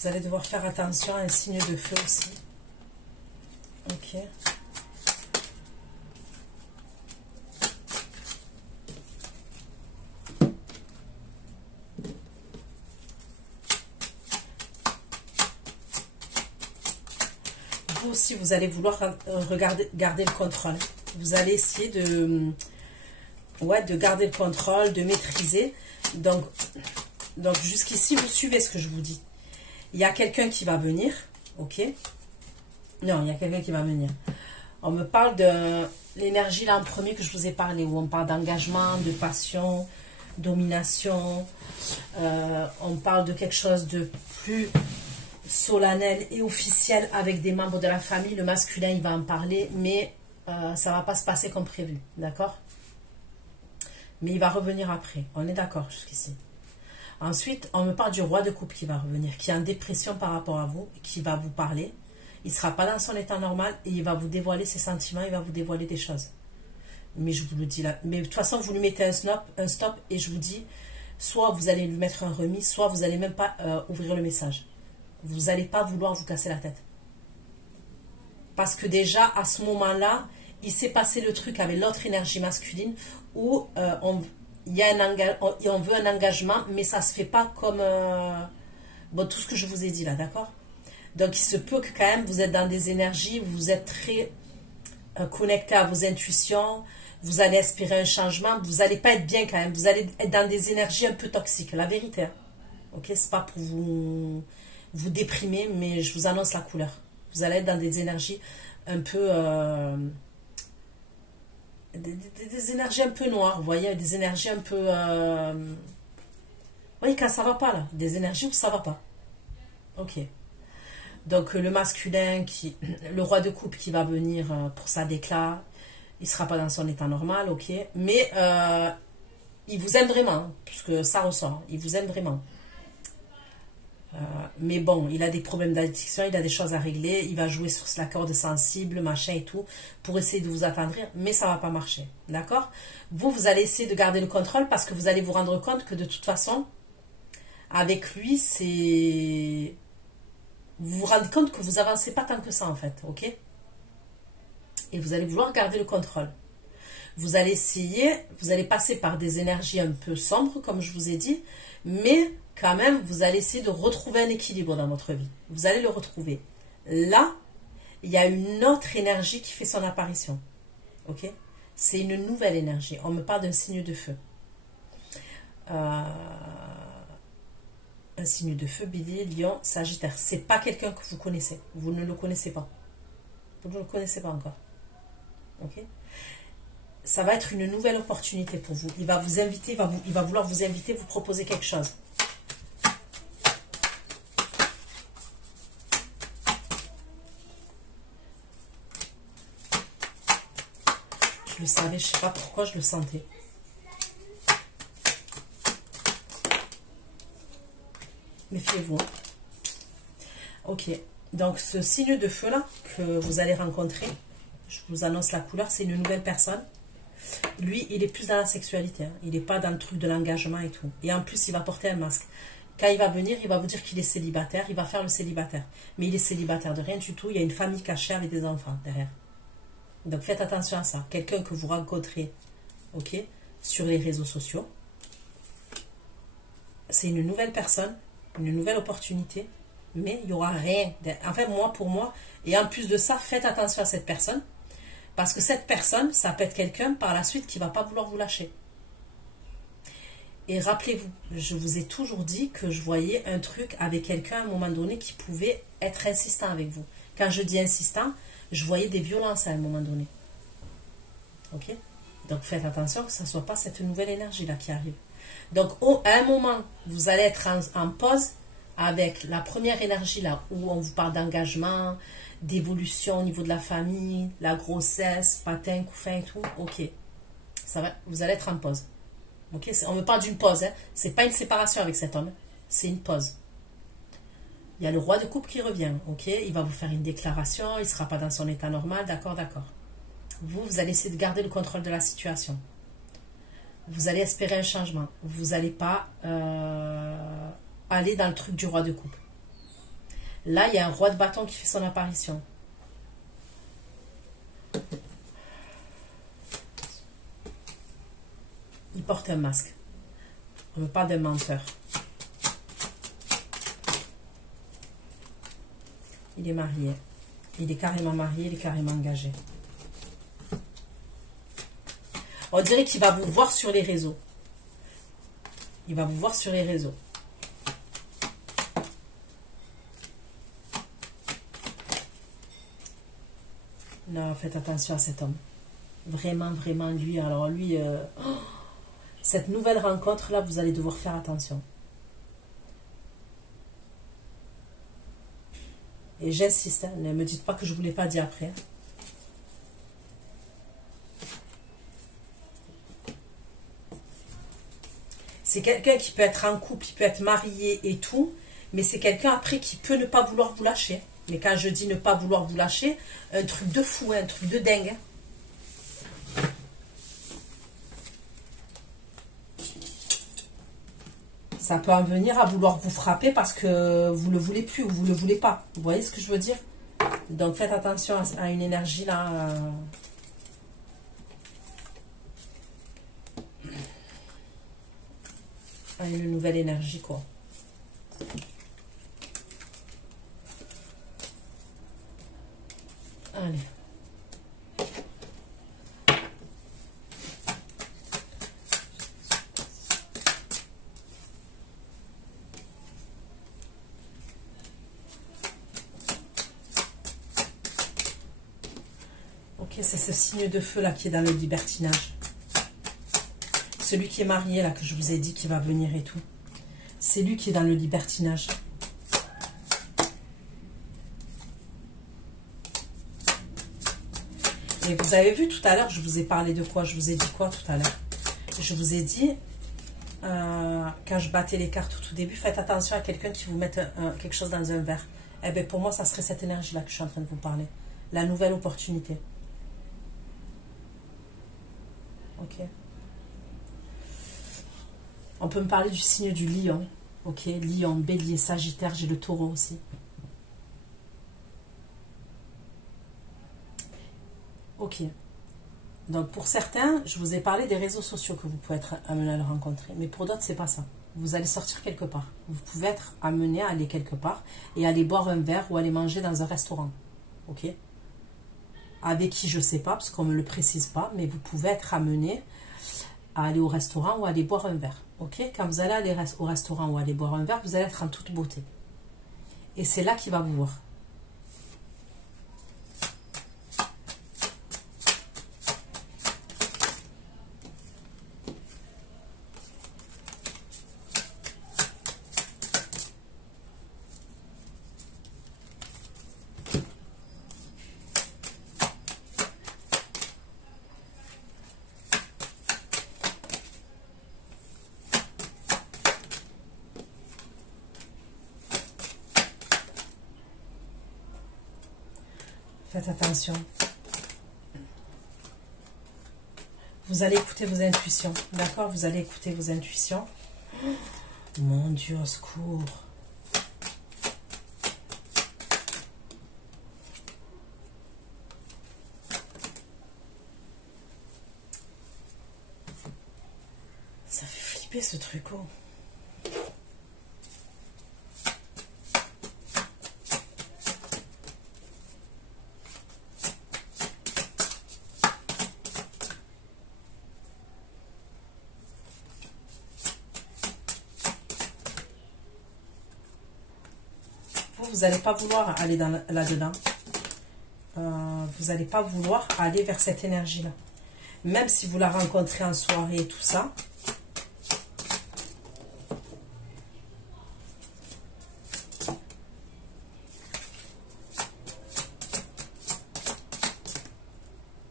Vous allez devoir faire attention à un signe de feu aussi. Ok. Vous aussi, vous allez vouloir garder le contrôle. Vous allez essayer de garder le contrôle, de maîtriser. Donc jusqu'ici, vous suivez ce que je vous dis. Il y a quelqu'un qui va venir, ok? Non, il y a quelqu'un qui va venir. On me parle de l'énergie là en premier que je vous ai parlé, où on parle d'engagement, de passion, domination. On parle de quelque chose de plus solennel et officiel avec des membres de la famille. Le masculin, il va en parler, mais ça ne va pas se passer comme prévu, d'accord? Mais il va revenir après, on est d'accord jusqu'ici. Ensuite, on me parle du roi de coupe qui va revenir, qui est en dépression par rapport à vous, qui va vous parler. Il ne sera pas dans son état normal et il va vous dévoiler ses sentiments, il va vous dévoiler des choses. Mais je vous le dis là. Mais de toute façon, vous lui mettez un stop et je vous dis, soit vous allez lui mettre un remis, soit vous n'allez même pas ouvrir le message. Vous n'allez pas vouloir vous casser la tête. Parce que déjà, à ce moment-là, il s'est passé le truc avec l'autre énergie masculine où on veut un engagement, mais ça ne se fait pas comme tout ce que je vous ai dit là, d'accord? Donc, il se peut que quand même, vous êtes dans des énergies, vous êtes très connecté à vos intuitions, vous allez aspirer un changement, vous n'allez pas être bien quand même, vous allez être dans des énergies un peu toxiques, la vérité. Hein. Ok, c'est pas pour vous déprimer, mais je vous annonce la couleur. Vous allez être dans des énergies un peu... des énergies un peu noires, vous voyez, des énergies un peu... Vous voyez, quand ça va pas, là, des énergies où ça va pas. Ok. Donc, le masculin, le roi de coupe qui va venir pour sa déclat, il sera pas dans son état normal, ok. Mais il vous aime vraiment, puisque ça ressort, il vous aime vraiment. Mais bon, il a des problèmes d'addiction, il a des choses à régler, il va jouer sur la corde sensible, machin et tout, pour essayer de vous attendrir, mais ça va pas marcher, d'accord? Vous allez essayer de garder le contrôle parce que vous allez vous rendre compte que de toute façon, avec lui, c'est... Vous vous rendez compte que vous avancez pas tant que ça, en fait, ok? Et vous allez vouloir garder le contrôle. Vous allez essayer, vous allez passer par des énergies un peu sombres, comme je vous ai dit, mais quand même, vous allez essayer de retrouver un équilibre dans votre vie. Vous allez le retrouver. Là, il y a une autre énergie qui fait son apparition. Ok? C'est une nouvelle énergie. On me parle d'un signe de feu. Un signe de feu, Bélier, Lion, Sagittaire. C'est pas quelqu'un que vous connaissez. Vous ne le connaissez pas. Vous ne le connaissez pas encore. Ok? Ça va être une nouvelle opportunité pour vous. Il va vous inviter, il va vouloir vous inviter, vous proposer quelque chose. Je le savais, je ne sais pas pourquoi je le sentais. Méfiez-vous. Hein. Ok. Donc, ce signe de feu-là que vous allez rencontrer, je vous annonce la couleur, c'est une nouvelle personne. Lui, il est plus dans la sexualité. Hein. Il n'est pas dans le truc de l'engagement et tout. Et en plus, il va porter un masque. Quand il va venir, il va vous dire qu'il est célibataire. Il va faire le célibataire. Mais il est célibataire de rien du tout. Il y a une famille cachée avec des enfants derrière. Donc, faites attention à ça. Quelqu'un que vous rencontrez, ok, sur les réseaux sociaux. C'est une nouvelle personne, une nouvelle opportunité. Mais il n'y aura rien. En fait, pour moi, et en plus de ça, faites attention à cette personne. Parce que cette personne, ça peut être quelqu'un par la suite qui ne va pas vouloir vous lâcher. Et rappelez-vous, je vous ai toujours dit que je voyais un truc avec quelqu'un à un moment donné qui pouvait être insistant avec vous. Quand je dis insistant, je voyais des violences à un moment donné. Ok? Donc faites attention que ce ne soit pas cette nouvelle énergie-là qui arrive. Donc à un moment, vous allez être en pause avec la première énergie là où on vous parle d'engagement, d'évolution au niveau de la famille, la grossesse, patin, couffin et tout. Ok, ça va, vous allez être en pause. Ok, on me parle d'une pause, hein. C'est pas une séparation avec cet homme, c'est une pause. Il y a le roi de coupe qui revient, ok, il va vous faire une déclaration, il ne sera pas dans son état normal, d'accord, d'accord. Vous allez essayer de garder le contrôle de la situation. Vous allez espérer un changement. Vous n'allez pas aller dans le truc du roi de coupe. Là, il y a un roi de bâton qui fait son apparition. Il porte un masque. On ne parle d'un menteur. Il est marié. Il est carrément marié, il est carrément engagé. On dirait qu'il va vous voir sur les réseaux. Il va vous voir sur les réseaux. Non, faites attention à cet homme. Vraiment, vraiment, lui. Alors lui, cette nouvelle rencontre-là, vous allez devoir faire attention. Et j'insiste, hein, ne me dites pas que je ne vous l'ai pas dit après. C'est quelqu'un qui peut être en couple, qui peut être marié et tout, mais c'est quelqu'un après qui peut ne pas vouloir vous lâcher. Mais quand je dis ne pas vouloir vous lâcher, un truc de fou, un truc de dingue. Ça peut en venir à vouloir vous frapper parce que vous ne le voulez plus ou vous ne le voulez pas. Vous voyez ce que je veux dire? Donc faites attention à une énergie là. À une nouvelle énergie quoi. Allez. Ok, c'est ce signe de feu là qui est dans le libertinage. Celui qui est marié là que je vous ai dit qui va venir et tout. C'est lui qui est dans le libertinage. Et vous avez vu tout à l'heure, je vous ai parlé de quoi? Je vous ai dit quoi tout à l'heure? Je vous ai dit quand je battais les cartes au tout début, faites attention à quelqu'un qui vous mette quelque chose dans un verre. Eh bien, pour moi, ça serait cette énergie-là que je suis en train de vous parler. La nouvelle opportunité. Ok. On peut me parler du signe du lion. Ok, lion, bélier, sagittaire, j'ai le taureau aussi. Ok. Donc pour certains, je vous ai parlé des réseaux sociaux que vous pouvez être amené à le rencontrer. Mais pour d'autres, c'est pas ça. Vous allez sortir quelque part. Vous pouvez être amené à aller quelque part et aller boire un verre ou aller manger dans un restaurant. Ok. Avec qui, je sais pas, parce qu'on ne me le précise pas, mais vous pouvez être amené à aller au restaurant ou à aller boire un verre. Ok. Quand vous allez aller au restaurant ou aller boire un verre, vous allez être en toute beauté. Et c'est là qu'il va vous voir. Faites attention. Vous allez écouter vos intuitions. D'accord? Vous allez écouter vos intuitions. Mon Dieu, au secours. Ça fait flipper ce truc. Oh. Vous n'allez pas vouloir aller là-dedans. Vous n'allez pas vouloir aller vers cette énergie-là. Même si vous la rencontrez en soirée et tout ça.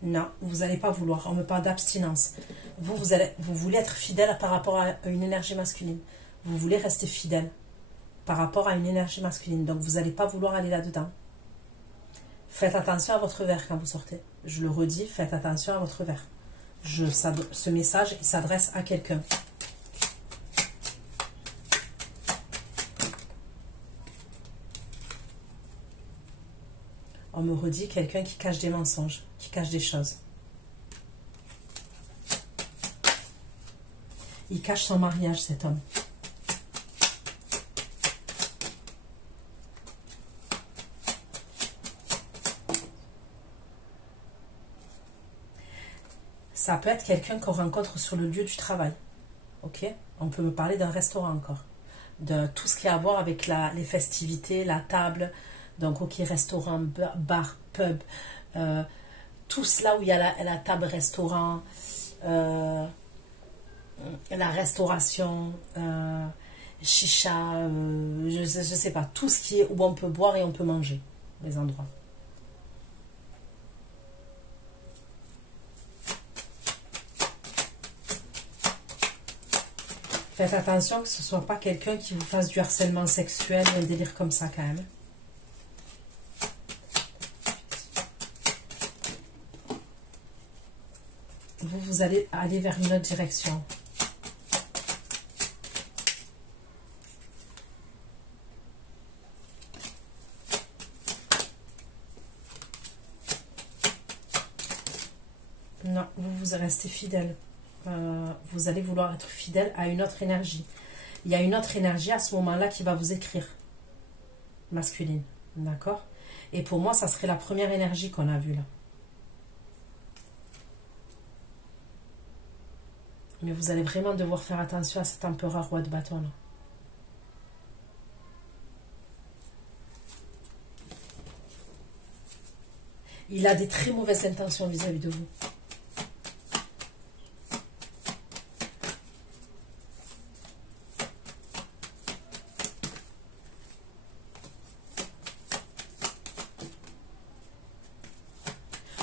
Non, vous n'allez pas vouloir. On me parle d'abstinence. Vous voulez être fidèle par rapport à une énergie masculine. Vous voulez rester fidèle par rapport à une énergie masculine. Donc, vous n'allez pas vouloir aller là-dedans. Faites attention à votre verre quand vous sortez. Je le redis, faites attention à votre verre. Ce message s'adresse à quelqu'un. On me redit quelqu'un qui cache des mensonges, qui cache des choses. Il cache son mariage, cet homme. Ça peut être quelqu'un qu'on rencontre sur le lieu du travail. Ok? On peut me parler d'un restaurant encore. De tout ce qui a à voir avec les festivités, la table. Donc, ok, restaurant, bar, pub. Tout cela où il y a la table restaurant, la restauration, chicha, je sais pas. Tout ce qui est où on peut boire et on peut manger. Les endroits. Faites attention que ce ne soit pas quelqu'un qui vous fasse du harcèlement sexuel ou un délire comme ça quand même. Vous allez aller vers une autre direction. Non, vous restez fidèle. Vous allez vouloir être fidèle à une autre énergie. Il y a une autre énergie à ce moment-là qui va vous écrire. Masculine. D'accord? Et pour moi, ça serait la première énergie qu'on a vue là. Mais vous allez vraiment devoir faire attention à cet empereur roi de bâton là. Il a des très mauvaises intentions vis-à-vis de vous.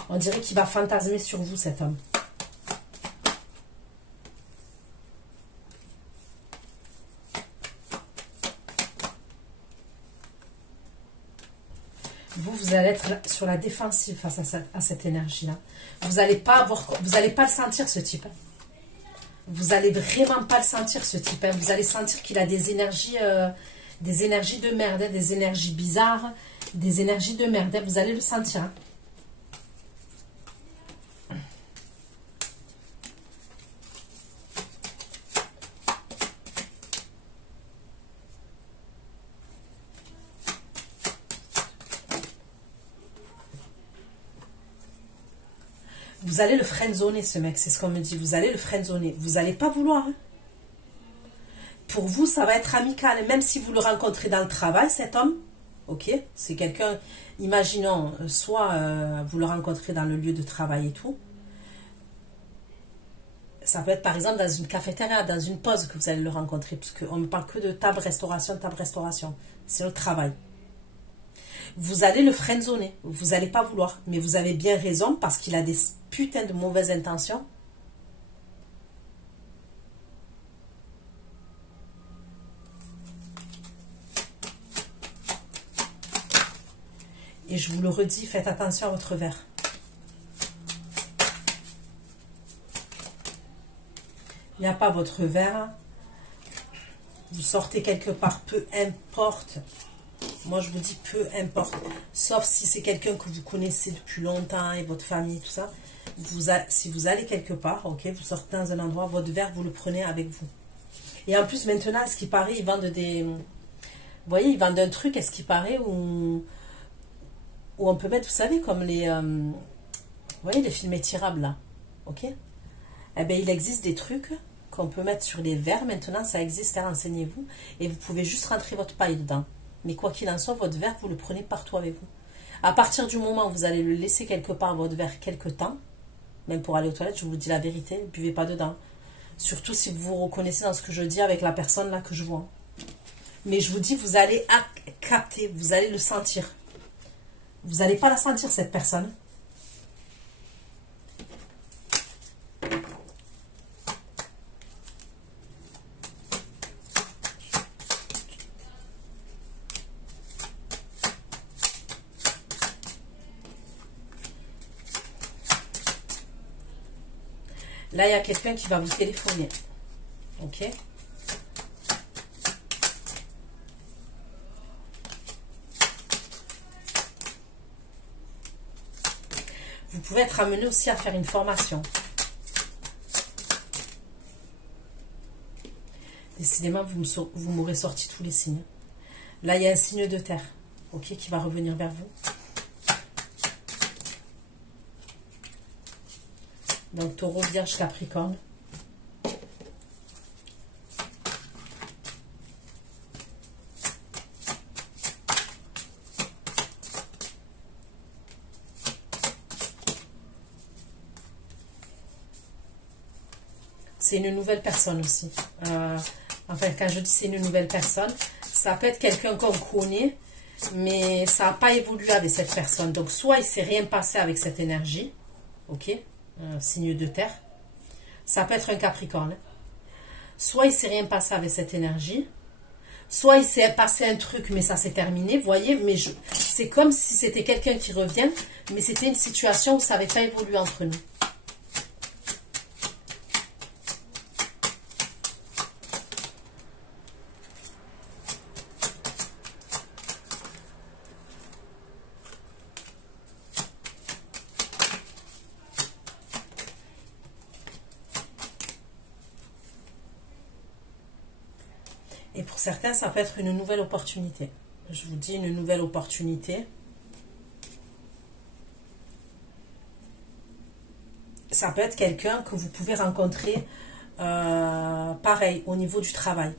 On dirait qu'il va fantasmer sur vous, cet homme. vous allez être sur la défensive face à cette énergie-là. Vous n'allez pas le sentir, ce type. Vous n'allez vraiment pas le sentir, ce type. Vous allez sentir qu'il a des énergies de merde, des énergies bizarres, des énergies de merde. Vous allez le sentir. Vous allez le friendzoner, ce mec, c'est ce qu'on me dit. Vous allez le friendzoner. Vous n'allez pas vouloir. Hein. Pour vous, ça va être amical. Même si vous le rencontrez dans le travail, cet homme, ok, c'est quelqu'un, imaginons, soit vous le rencontrez dans le lieu de travail et tout. Ça peut être par exemple dans une cafétéria, dans une pause que vous allez le rencontrer. Parce qu'on ne parle que de table-restauration. C'est le travail. Vous allez le friendzoner, vous n'allez pas vouloir. Mais vous avez bien raison parce qu'il a des putains de mauvaises intentions. Et je vous le redis, faites attention à votre verre. Il n'y a pas votre verre. Vous sortez quelque part, peu importe. Moi, je vous dis peu importe. Sauf si c'est quelqu'un que vous connaissez depuis longtemps et votre famille, tout ça. Si vous allez quelque part, ok, vous sortez dans un endroit, votre verre, vous le prenez avec vous. Et en plus, maintenant, à ce qui paraît, ils vendent des... Vous voyez, ils vendent un truc, à ce qui paraît, où on peut mettre, vous savez, comme les... vous voyez, les films étirables, là. Ok. Eh bien, il existe des trucs qu'on peut mettre sur les verres. Maintenant, ça existe, renseignez-vous. Et vous pouvez juste rentrer votre paille dedans. Mais quoi qu'il en soit, votre verre, vous le prenez partout avec vous. À partir du moment où vous allez le laisser quelque part, votre verre, quelque temps, même pour aller aux toilettes, je vous dis la vérité, ne buvez pas dedans. Surtout si vous vous reconnaissez dans ce que je dis avec la personne là que je vois. Mais je vous dis, vous allez capter, vous allez le sentir. Vous n'allez pas la sentir, cette personne. Là, il y a quelqu'un qui va vous téléphoner. Ok? Vous pouvez être amené aussi à faire une formation. Décidément, vous m'aurez sorti tous les signes. Là, il y a un signe de terre, ok, qui va revenir vers vous. Donc, Taureau, Vierge, Capricorne. C'est une nouvelle personne aussi. Enfin, quand je dis c'est une nouvelle personne, ça peut être quelqu'un qu'on connaît, mais ça n'a pas évolué avec cette personne. Donc, soit il ne s'est rien passé avec cette énergie, ok, signe de terre. Ça peut être un Capricorne. Soit il ne s'est rien passé avec cette énergie, soit il s'est passé un truc, mais ça s'est terminé, vous voyez, mais c'est comme si c'était quelqu'un qui revient, mais c'était une situation où ça n'avait pas évolué entre nous. Et pour certains, ça peut être une nouvelle opportunité. Je vous dis une nouvelle opportunité. Ça peut être quelqu'un que vous pouvez rencontrer, pareil, au niveau du travail.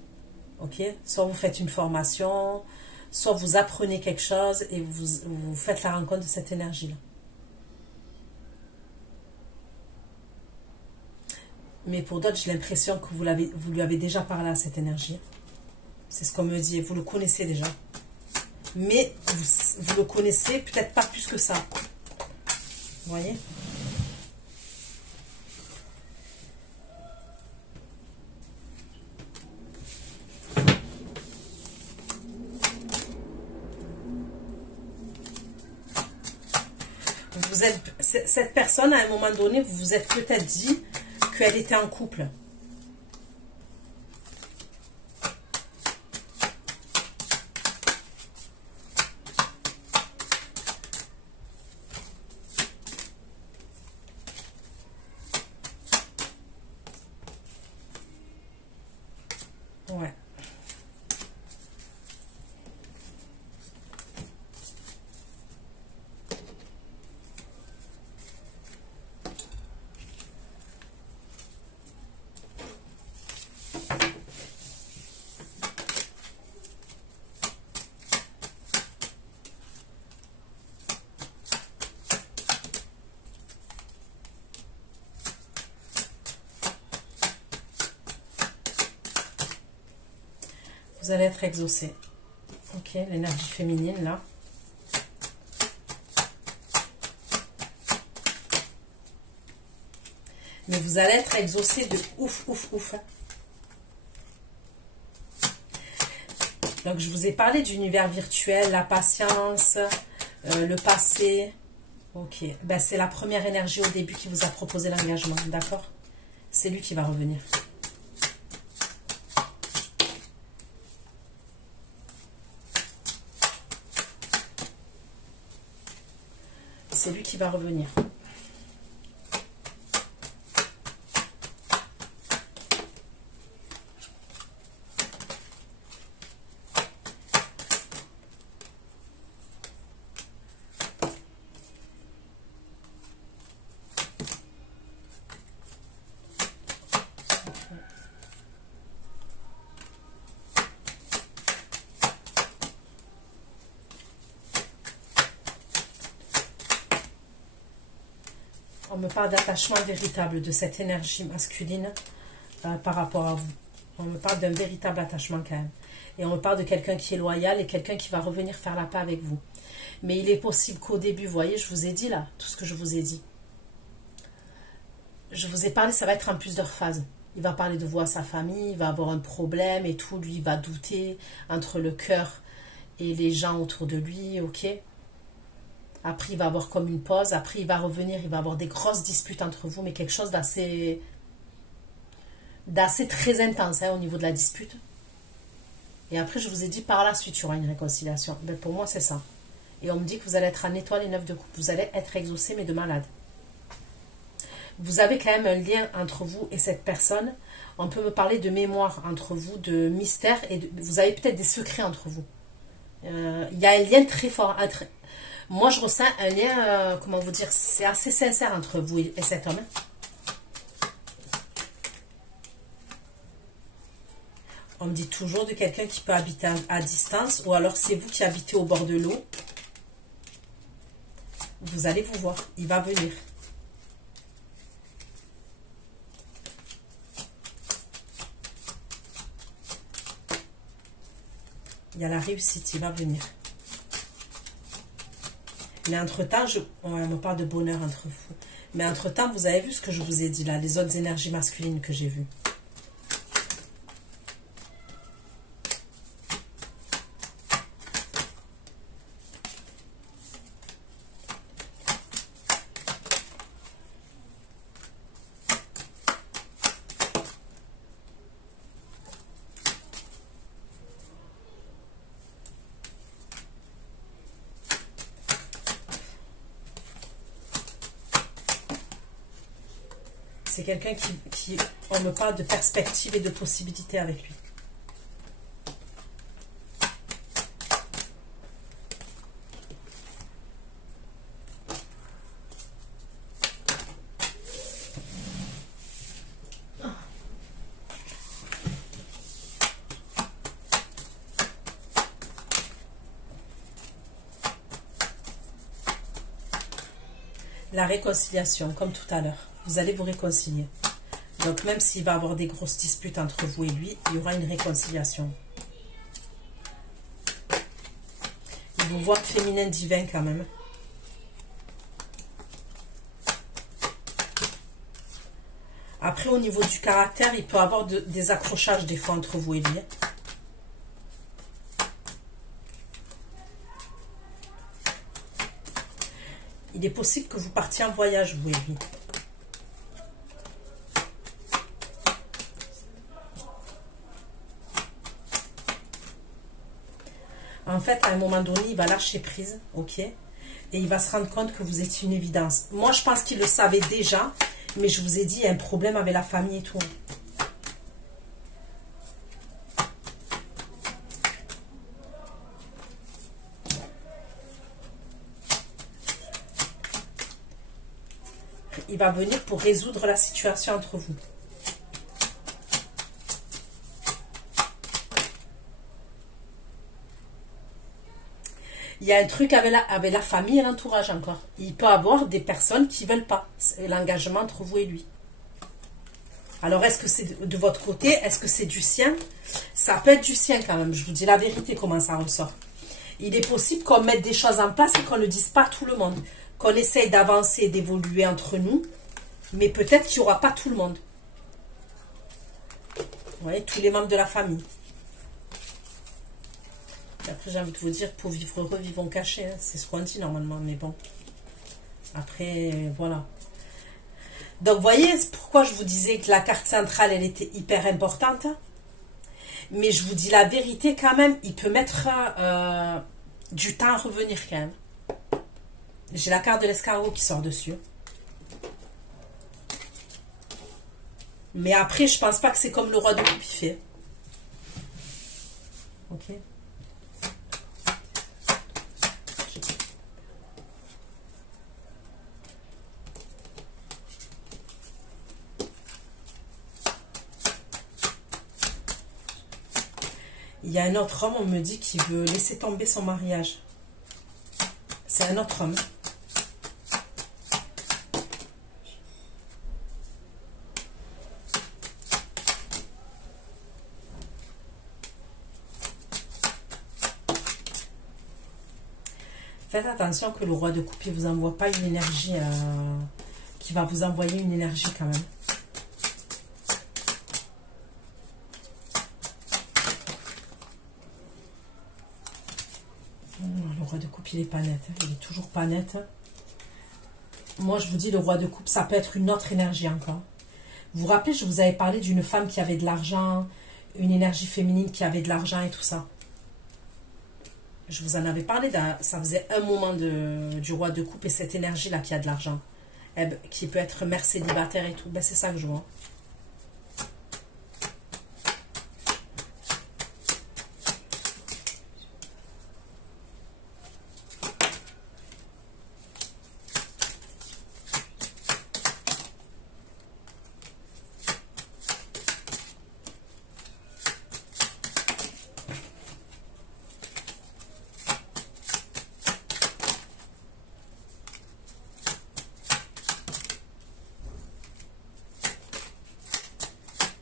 Ok? Soit vous faites une formation, soit vous apprenez quelque chose et vous faites la rencontre de cette énergie-là. Mais pour d'autres, j'ai l'impression que vous lui avez déjà parlé à cette énergie. C'est ce qu'on me dit, vous le connaissez déjà. Mais vous le connaissez peut-être pas plus que ça. Vous voyez? vous êtes, cette personne, à un moment donné, vous vous êtes peut-être dit qu'elle était en couple. Ouais. Vous allez être exaucé. Ok, l'énergie féminine là. Mais vous allez être exaucé de ouf, ouf, ouf. Donc je vous ai parlé d'univers virtuel, la patience, le passé. Ok, ben, c'est la première énergie au début qui vous a proposé l'engagement, d'accord? C'est lui qui va revenir. C'est lui qui va revenir. On me parle d'attachement véritable de cette énergie masculine par rapport à vous. On me parle d'un véritable attachement quand même. Et on me parle de quelqu'un qui est loyal et quelqu'un qui va revenir faire la paix avec vous. Mais il est possible qu'au début, vous voyez, je vous ai dit là, tout ce que je vous ai dit. Je vous ai parlé, ça va être en plusieurs phases. Il va parler de vous à sa famille, il va avoir un problème et tout. Lui, il va douter entre le cœur et les gens autour de lui, ok? Après, il va avoir comme une pause. Après, il va revenir. Il va avoir des grosses disputes entre vous. Mais quelque chose d'assez très intense hein, au niveau de la dispute. Et après, je vous ai dit, par la suite, il y aura une réconciliation. Ben, pour moi, c'est ça. Et on me dit que vous allez être en étoile et 9 de coupe. Vous allez être exaucé, mais de malade. Vous avez quand même un lien entre vous et cette personne. On peut me parler de mémoire entre vous, de mystère. Et vous avez peut-être des secrets entre vous. Il y a un lien très fort entre... Moi, je ressens un lien, comment vous dire, c'est assez sincère entre vous et cet homme. On me dit toujours de quelqu'un qui peut habiter à distance, ou alors c'est vous qui habitez au bord de l'eau. Vous allez vous voir, il va venir. Il y a la réussite, il va venir. Mais entre-temps, on me parle de bonheur entre vous. Mais entre-temps, vous avez vu ce que je vous ai dit là, les autres énergies masculines que j'ai vues. C'est quelqu'un on me parle de perspective et de possibilités avec lui. La réconciliation, comme tout à l'heure. Vous allez vous réconcilier. Donc même s'il va y avoir des grosses disputes entre vous et lui, il y aura une réconciliation. Il vous voit féminin divin quand même. Après, au niveau du caractère, il peut y avoir des accrochages des fois entre vous et lui. Il est possible que vous partiez en voyage, vous et lui. En fait, à un moment donné, il va lâcher prise, ok? Et il va se rendre compte que vous êtes une évidence. Moi, je pense qu'il le savait déjà, mais je vous ai dit, il y a un problème avec la famille et tout. Il va venir pour résoudre la situation entre vous. Il y a un truc avec la famille et l'entourage encore. Il peut y avoir des personnes qui ne veulent pas l'engagement entre vous et lui. Alors, est-ce que c'est de votre côté? Est-ce que c'est du sien? Ça peut être du sien quand même. Je vous dis la vérité, comment ça ressort. Il est possible qu'on mette des choses en place et qu'on ne le dise pas à tout le monde. Qu'on essaye d'avancer et d'évoluer entre nous. Mais peut-être qu'il n'y aura pas tout le monde. Vous voyez, tous les membres de la famille. Et après, j'ai envie de vous dire, pour vivre heureux, vivons cachés. Hein. C'est ce qu'on dit normalement, mais bon. Après, voilà. Donc, vous voyez, c'est pourquoi je vous disais que la carte centrale, elle était hyper importante. Mais je vous dis la vérité quand même, il peut mettre du temps à revenir quand même. J'ai la carte de l'escargot qui sort dessus. Mais après, je pense pas que c'est comme le roi de coupe il fait. Ok. Il y a un autre homme, on me dit, qui veut laisser tomber son mariage. C'est un autre homme. Faites attention que le roi de coupe ne vous envoie pas une énergie qui va vous envoyer une énergie quand même. Le roi de coupe, il n'est pas net. Hein. Il est toujours pas net. Moi, je vous dis, le roi de coupe, ça peut être une autre énergie encore. Vous vous rappelez, je vous avais parlé d'une femme qui avait de l'argent, une énergie féminine qui avait de l'argent et tout ça. Je vous en avais parlé, ça faisait un moment du roi de coupe et cette énergie-là qui a de l'argent, qui peut être mère célibataire et tout. Ben, c'est ça que je vois.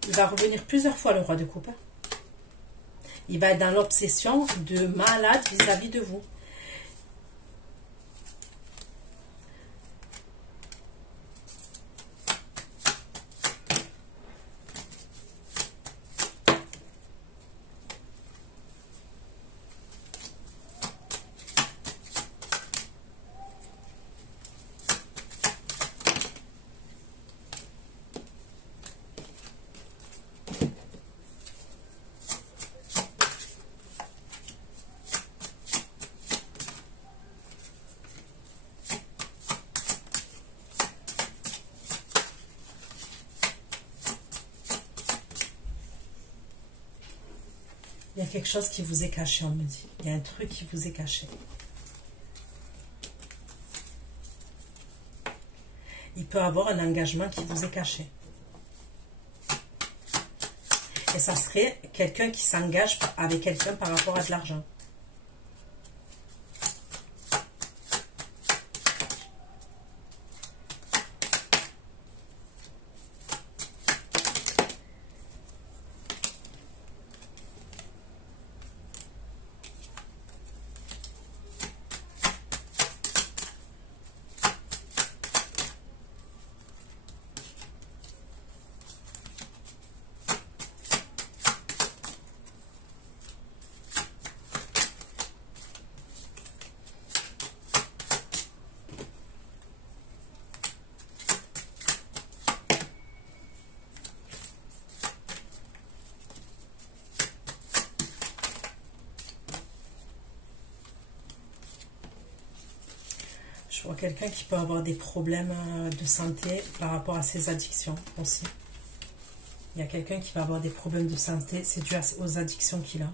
Il va revenir plusieurs fois, le roi de coupe. Il va être dans l'obsession de malade vis-à-vis de vous. Il y a quelque chose qui vous est caché, on me dit. Il y a un truc qui vous est caché. Il peut avoir un engagement qui vous est caché. Et ça serait quelqu'un qui s'engage avec quelqu'un par rapport à de l'argent. vois quelqu'un qui peut avoir des problèmes de santé par rapport à ses addictions aussi. Il y a quelqu'un qui va avoir des problèmes de santé, c'est dû aux addictions qu'il a.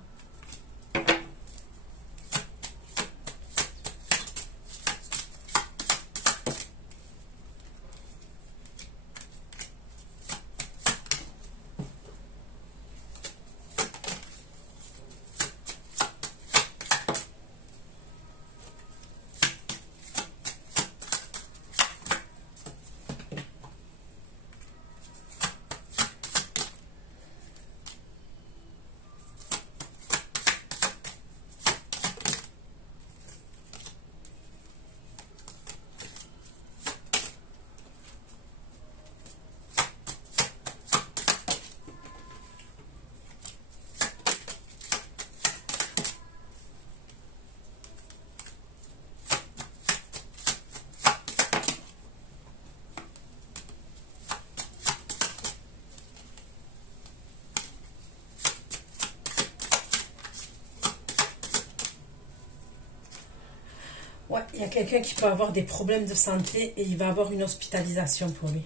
Ouais, il y a quelqu'un qui peut avoir des problèmes de santé et il va avoir une hospitalisation pour lui.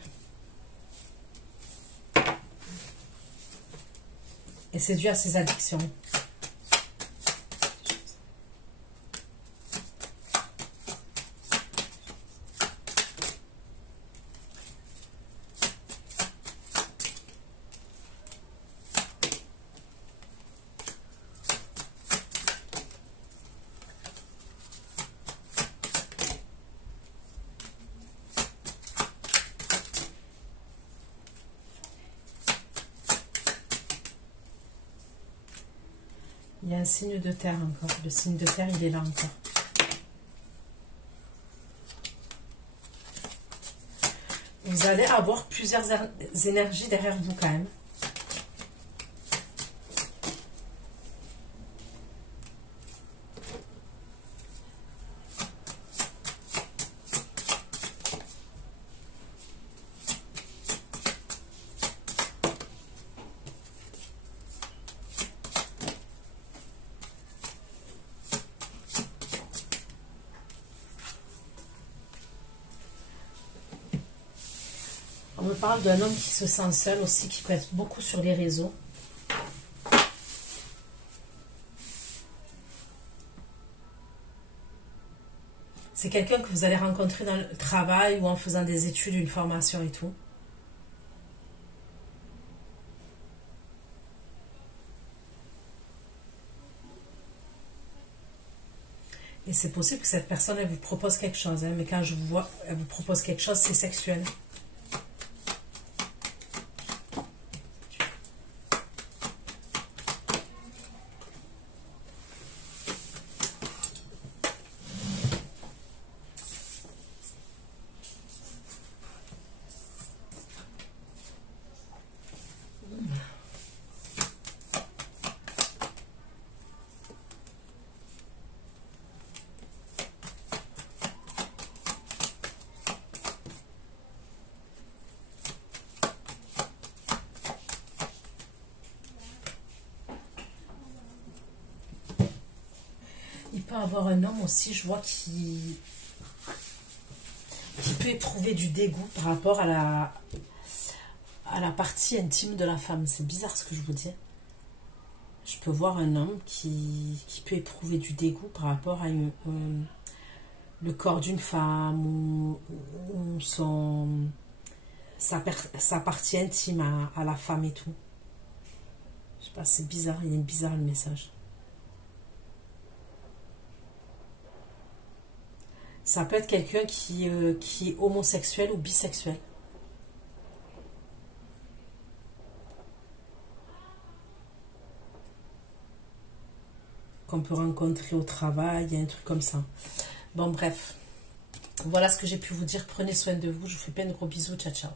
Et c'est dû à ses addictions. Il y a un signe de terre encore. Le signe de terre, il est là encore. Vous allez avoir plusieurs énergies derrière vous quand même. On me parle d'un homme qui se sent seul aussi, qui peut être beaucoup sur les réseaux. C'est quelqu'un que vous allez rencontrer dans le travail ou en faisant des études, une formation et tout. Et c'est possible que cette personne, elle vous propose quelque chose. Hein, mais quand je vous vois, elle vous propose quelque chose, c'est sexuel. Il peut avoir un homme aussi, je vois, qui peut éprouver du dégoût par rapport à la partie intime de la femme. C'est bizarre ce que je vous dis. Je peux voir un homme qui peut éprouver du dégoût par rapport à le corps d'une femme ou sa partie intime à la femme et tout. Je sais pas, c'est bizarre, il est bizarre le message. Ça peut être quelqu'un qui est homosexuel ou bisexuel. Qu'on peut rencontrer au travail, il y a un truc comme ça. Bon, bref. Voilà ce que j'ai pu vous dire. Prenez soin de vous. Je vous fais plein de gros bisous. Ciao, ciao.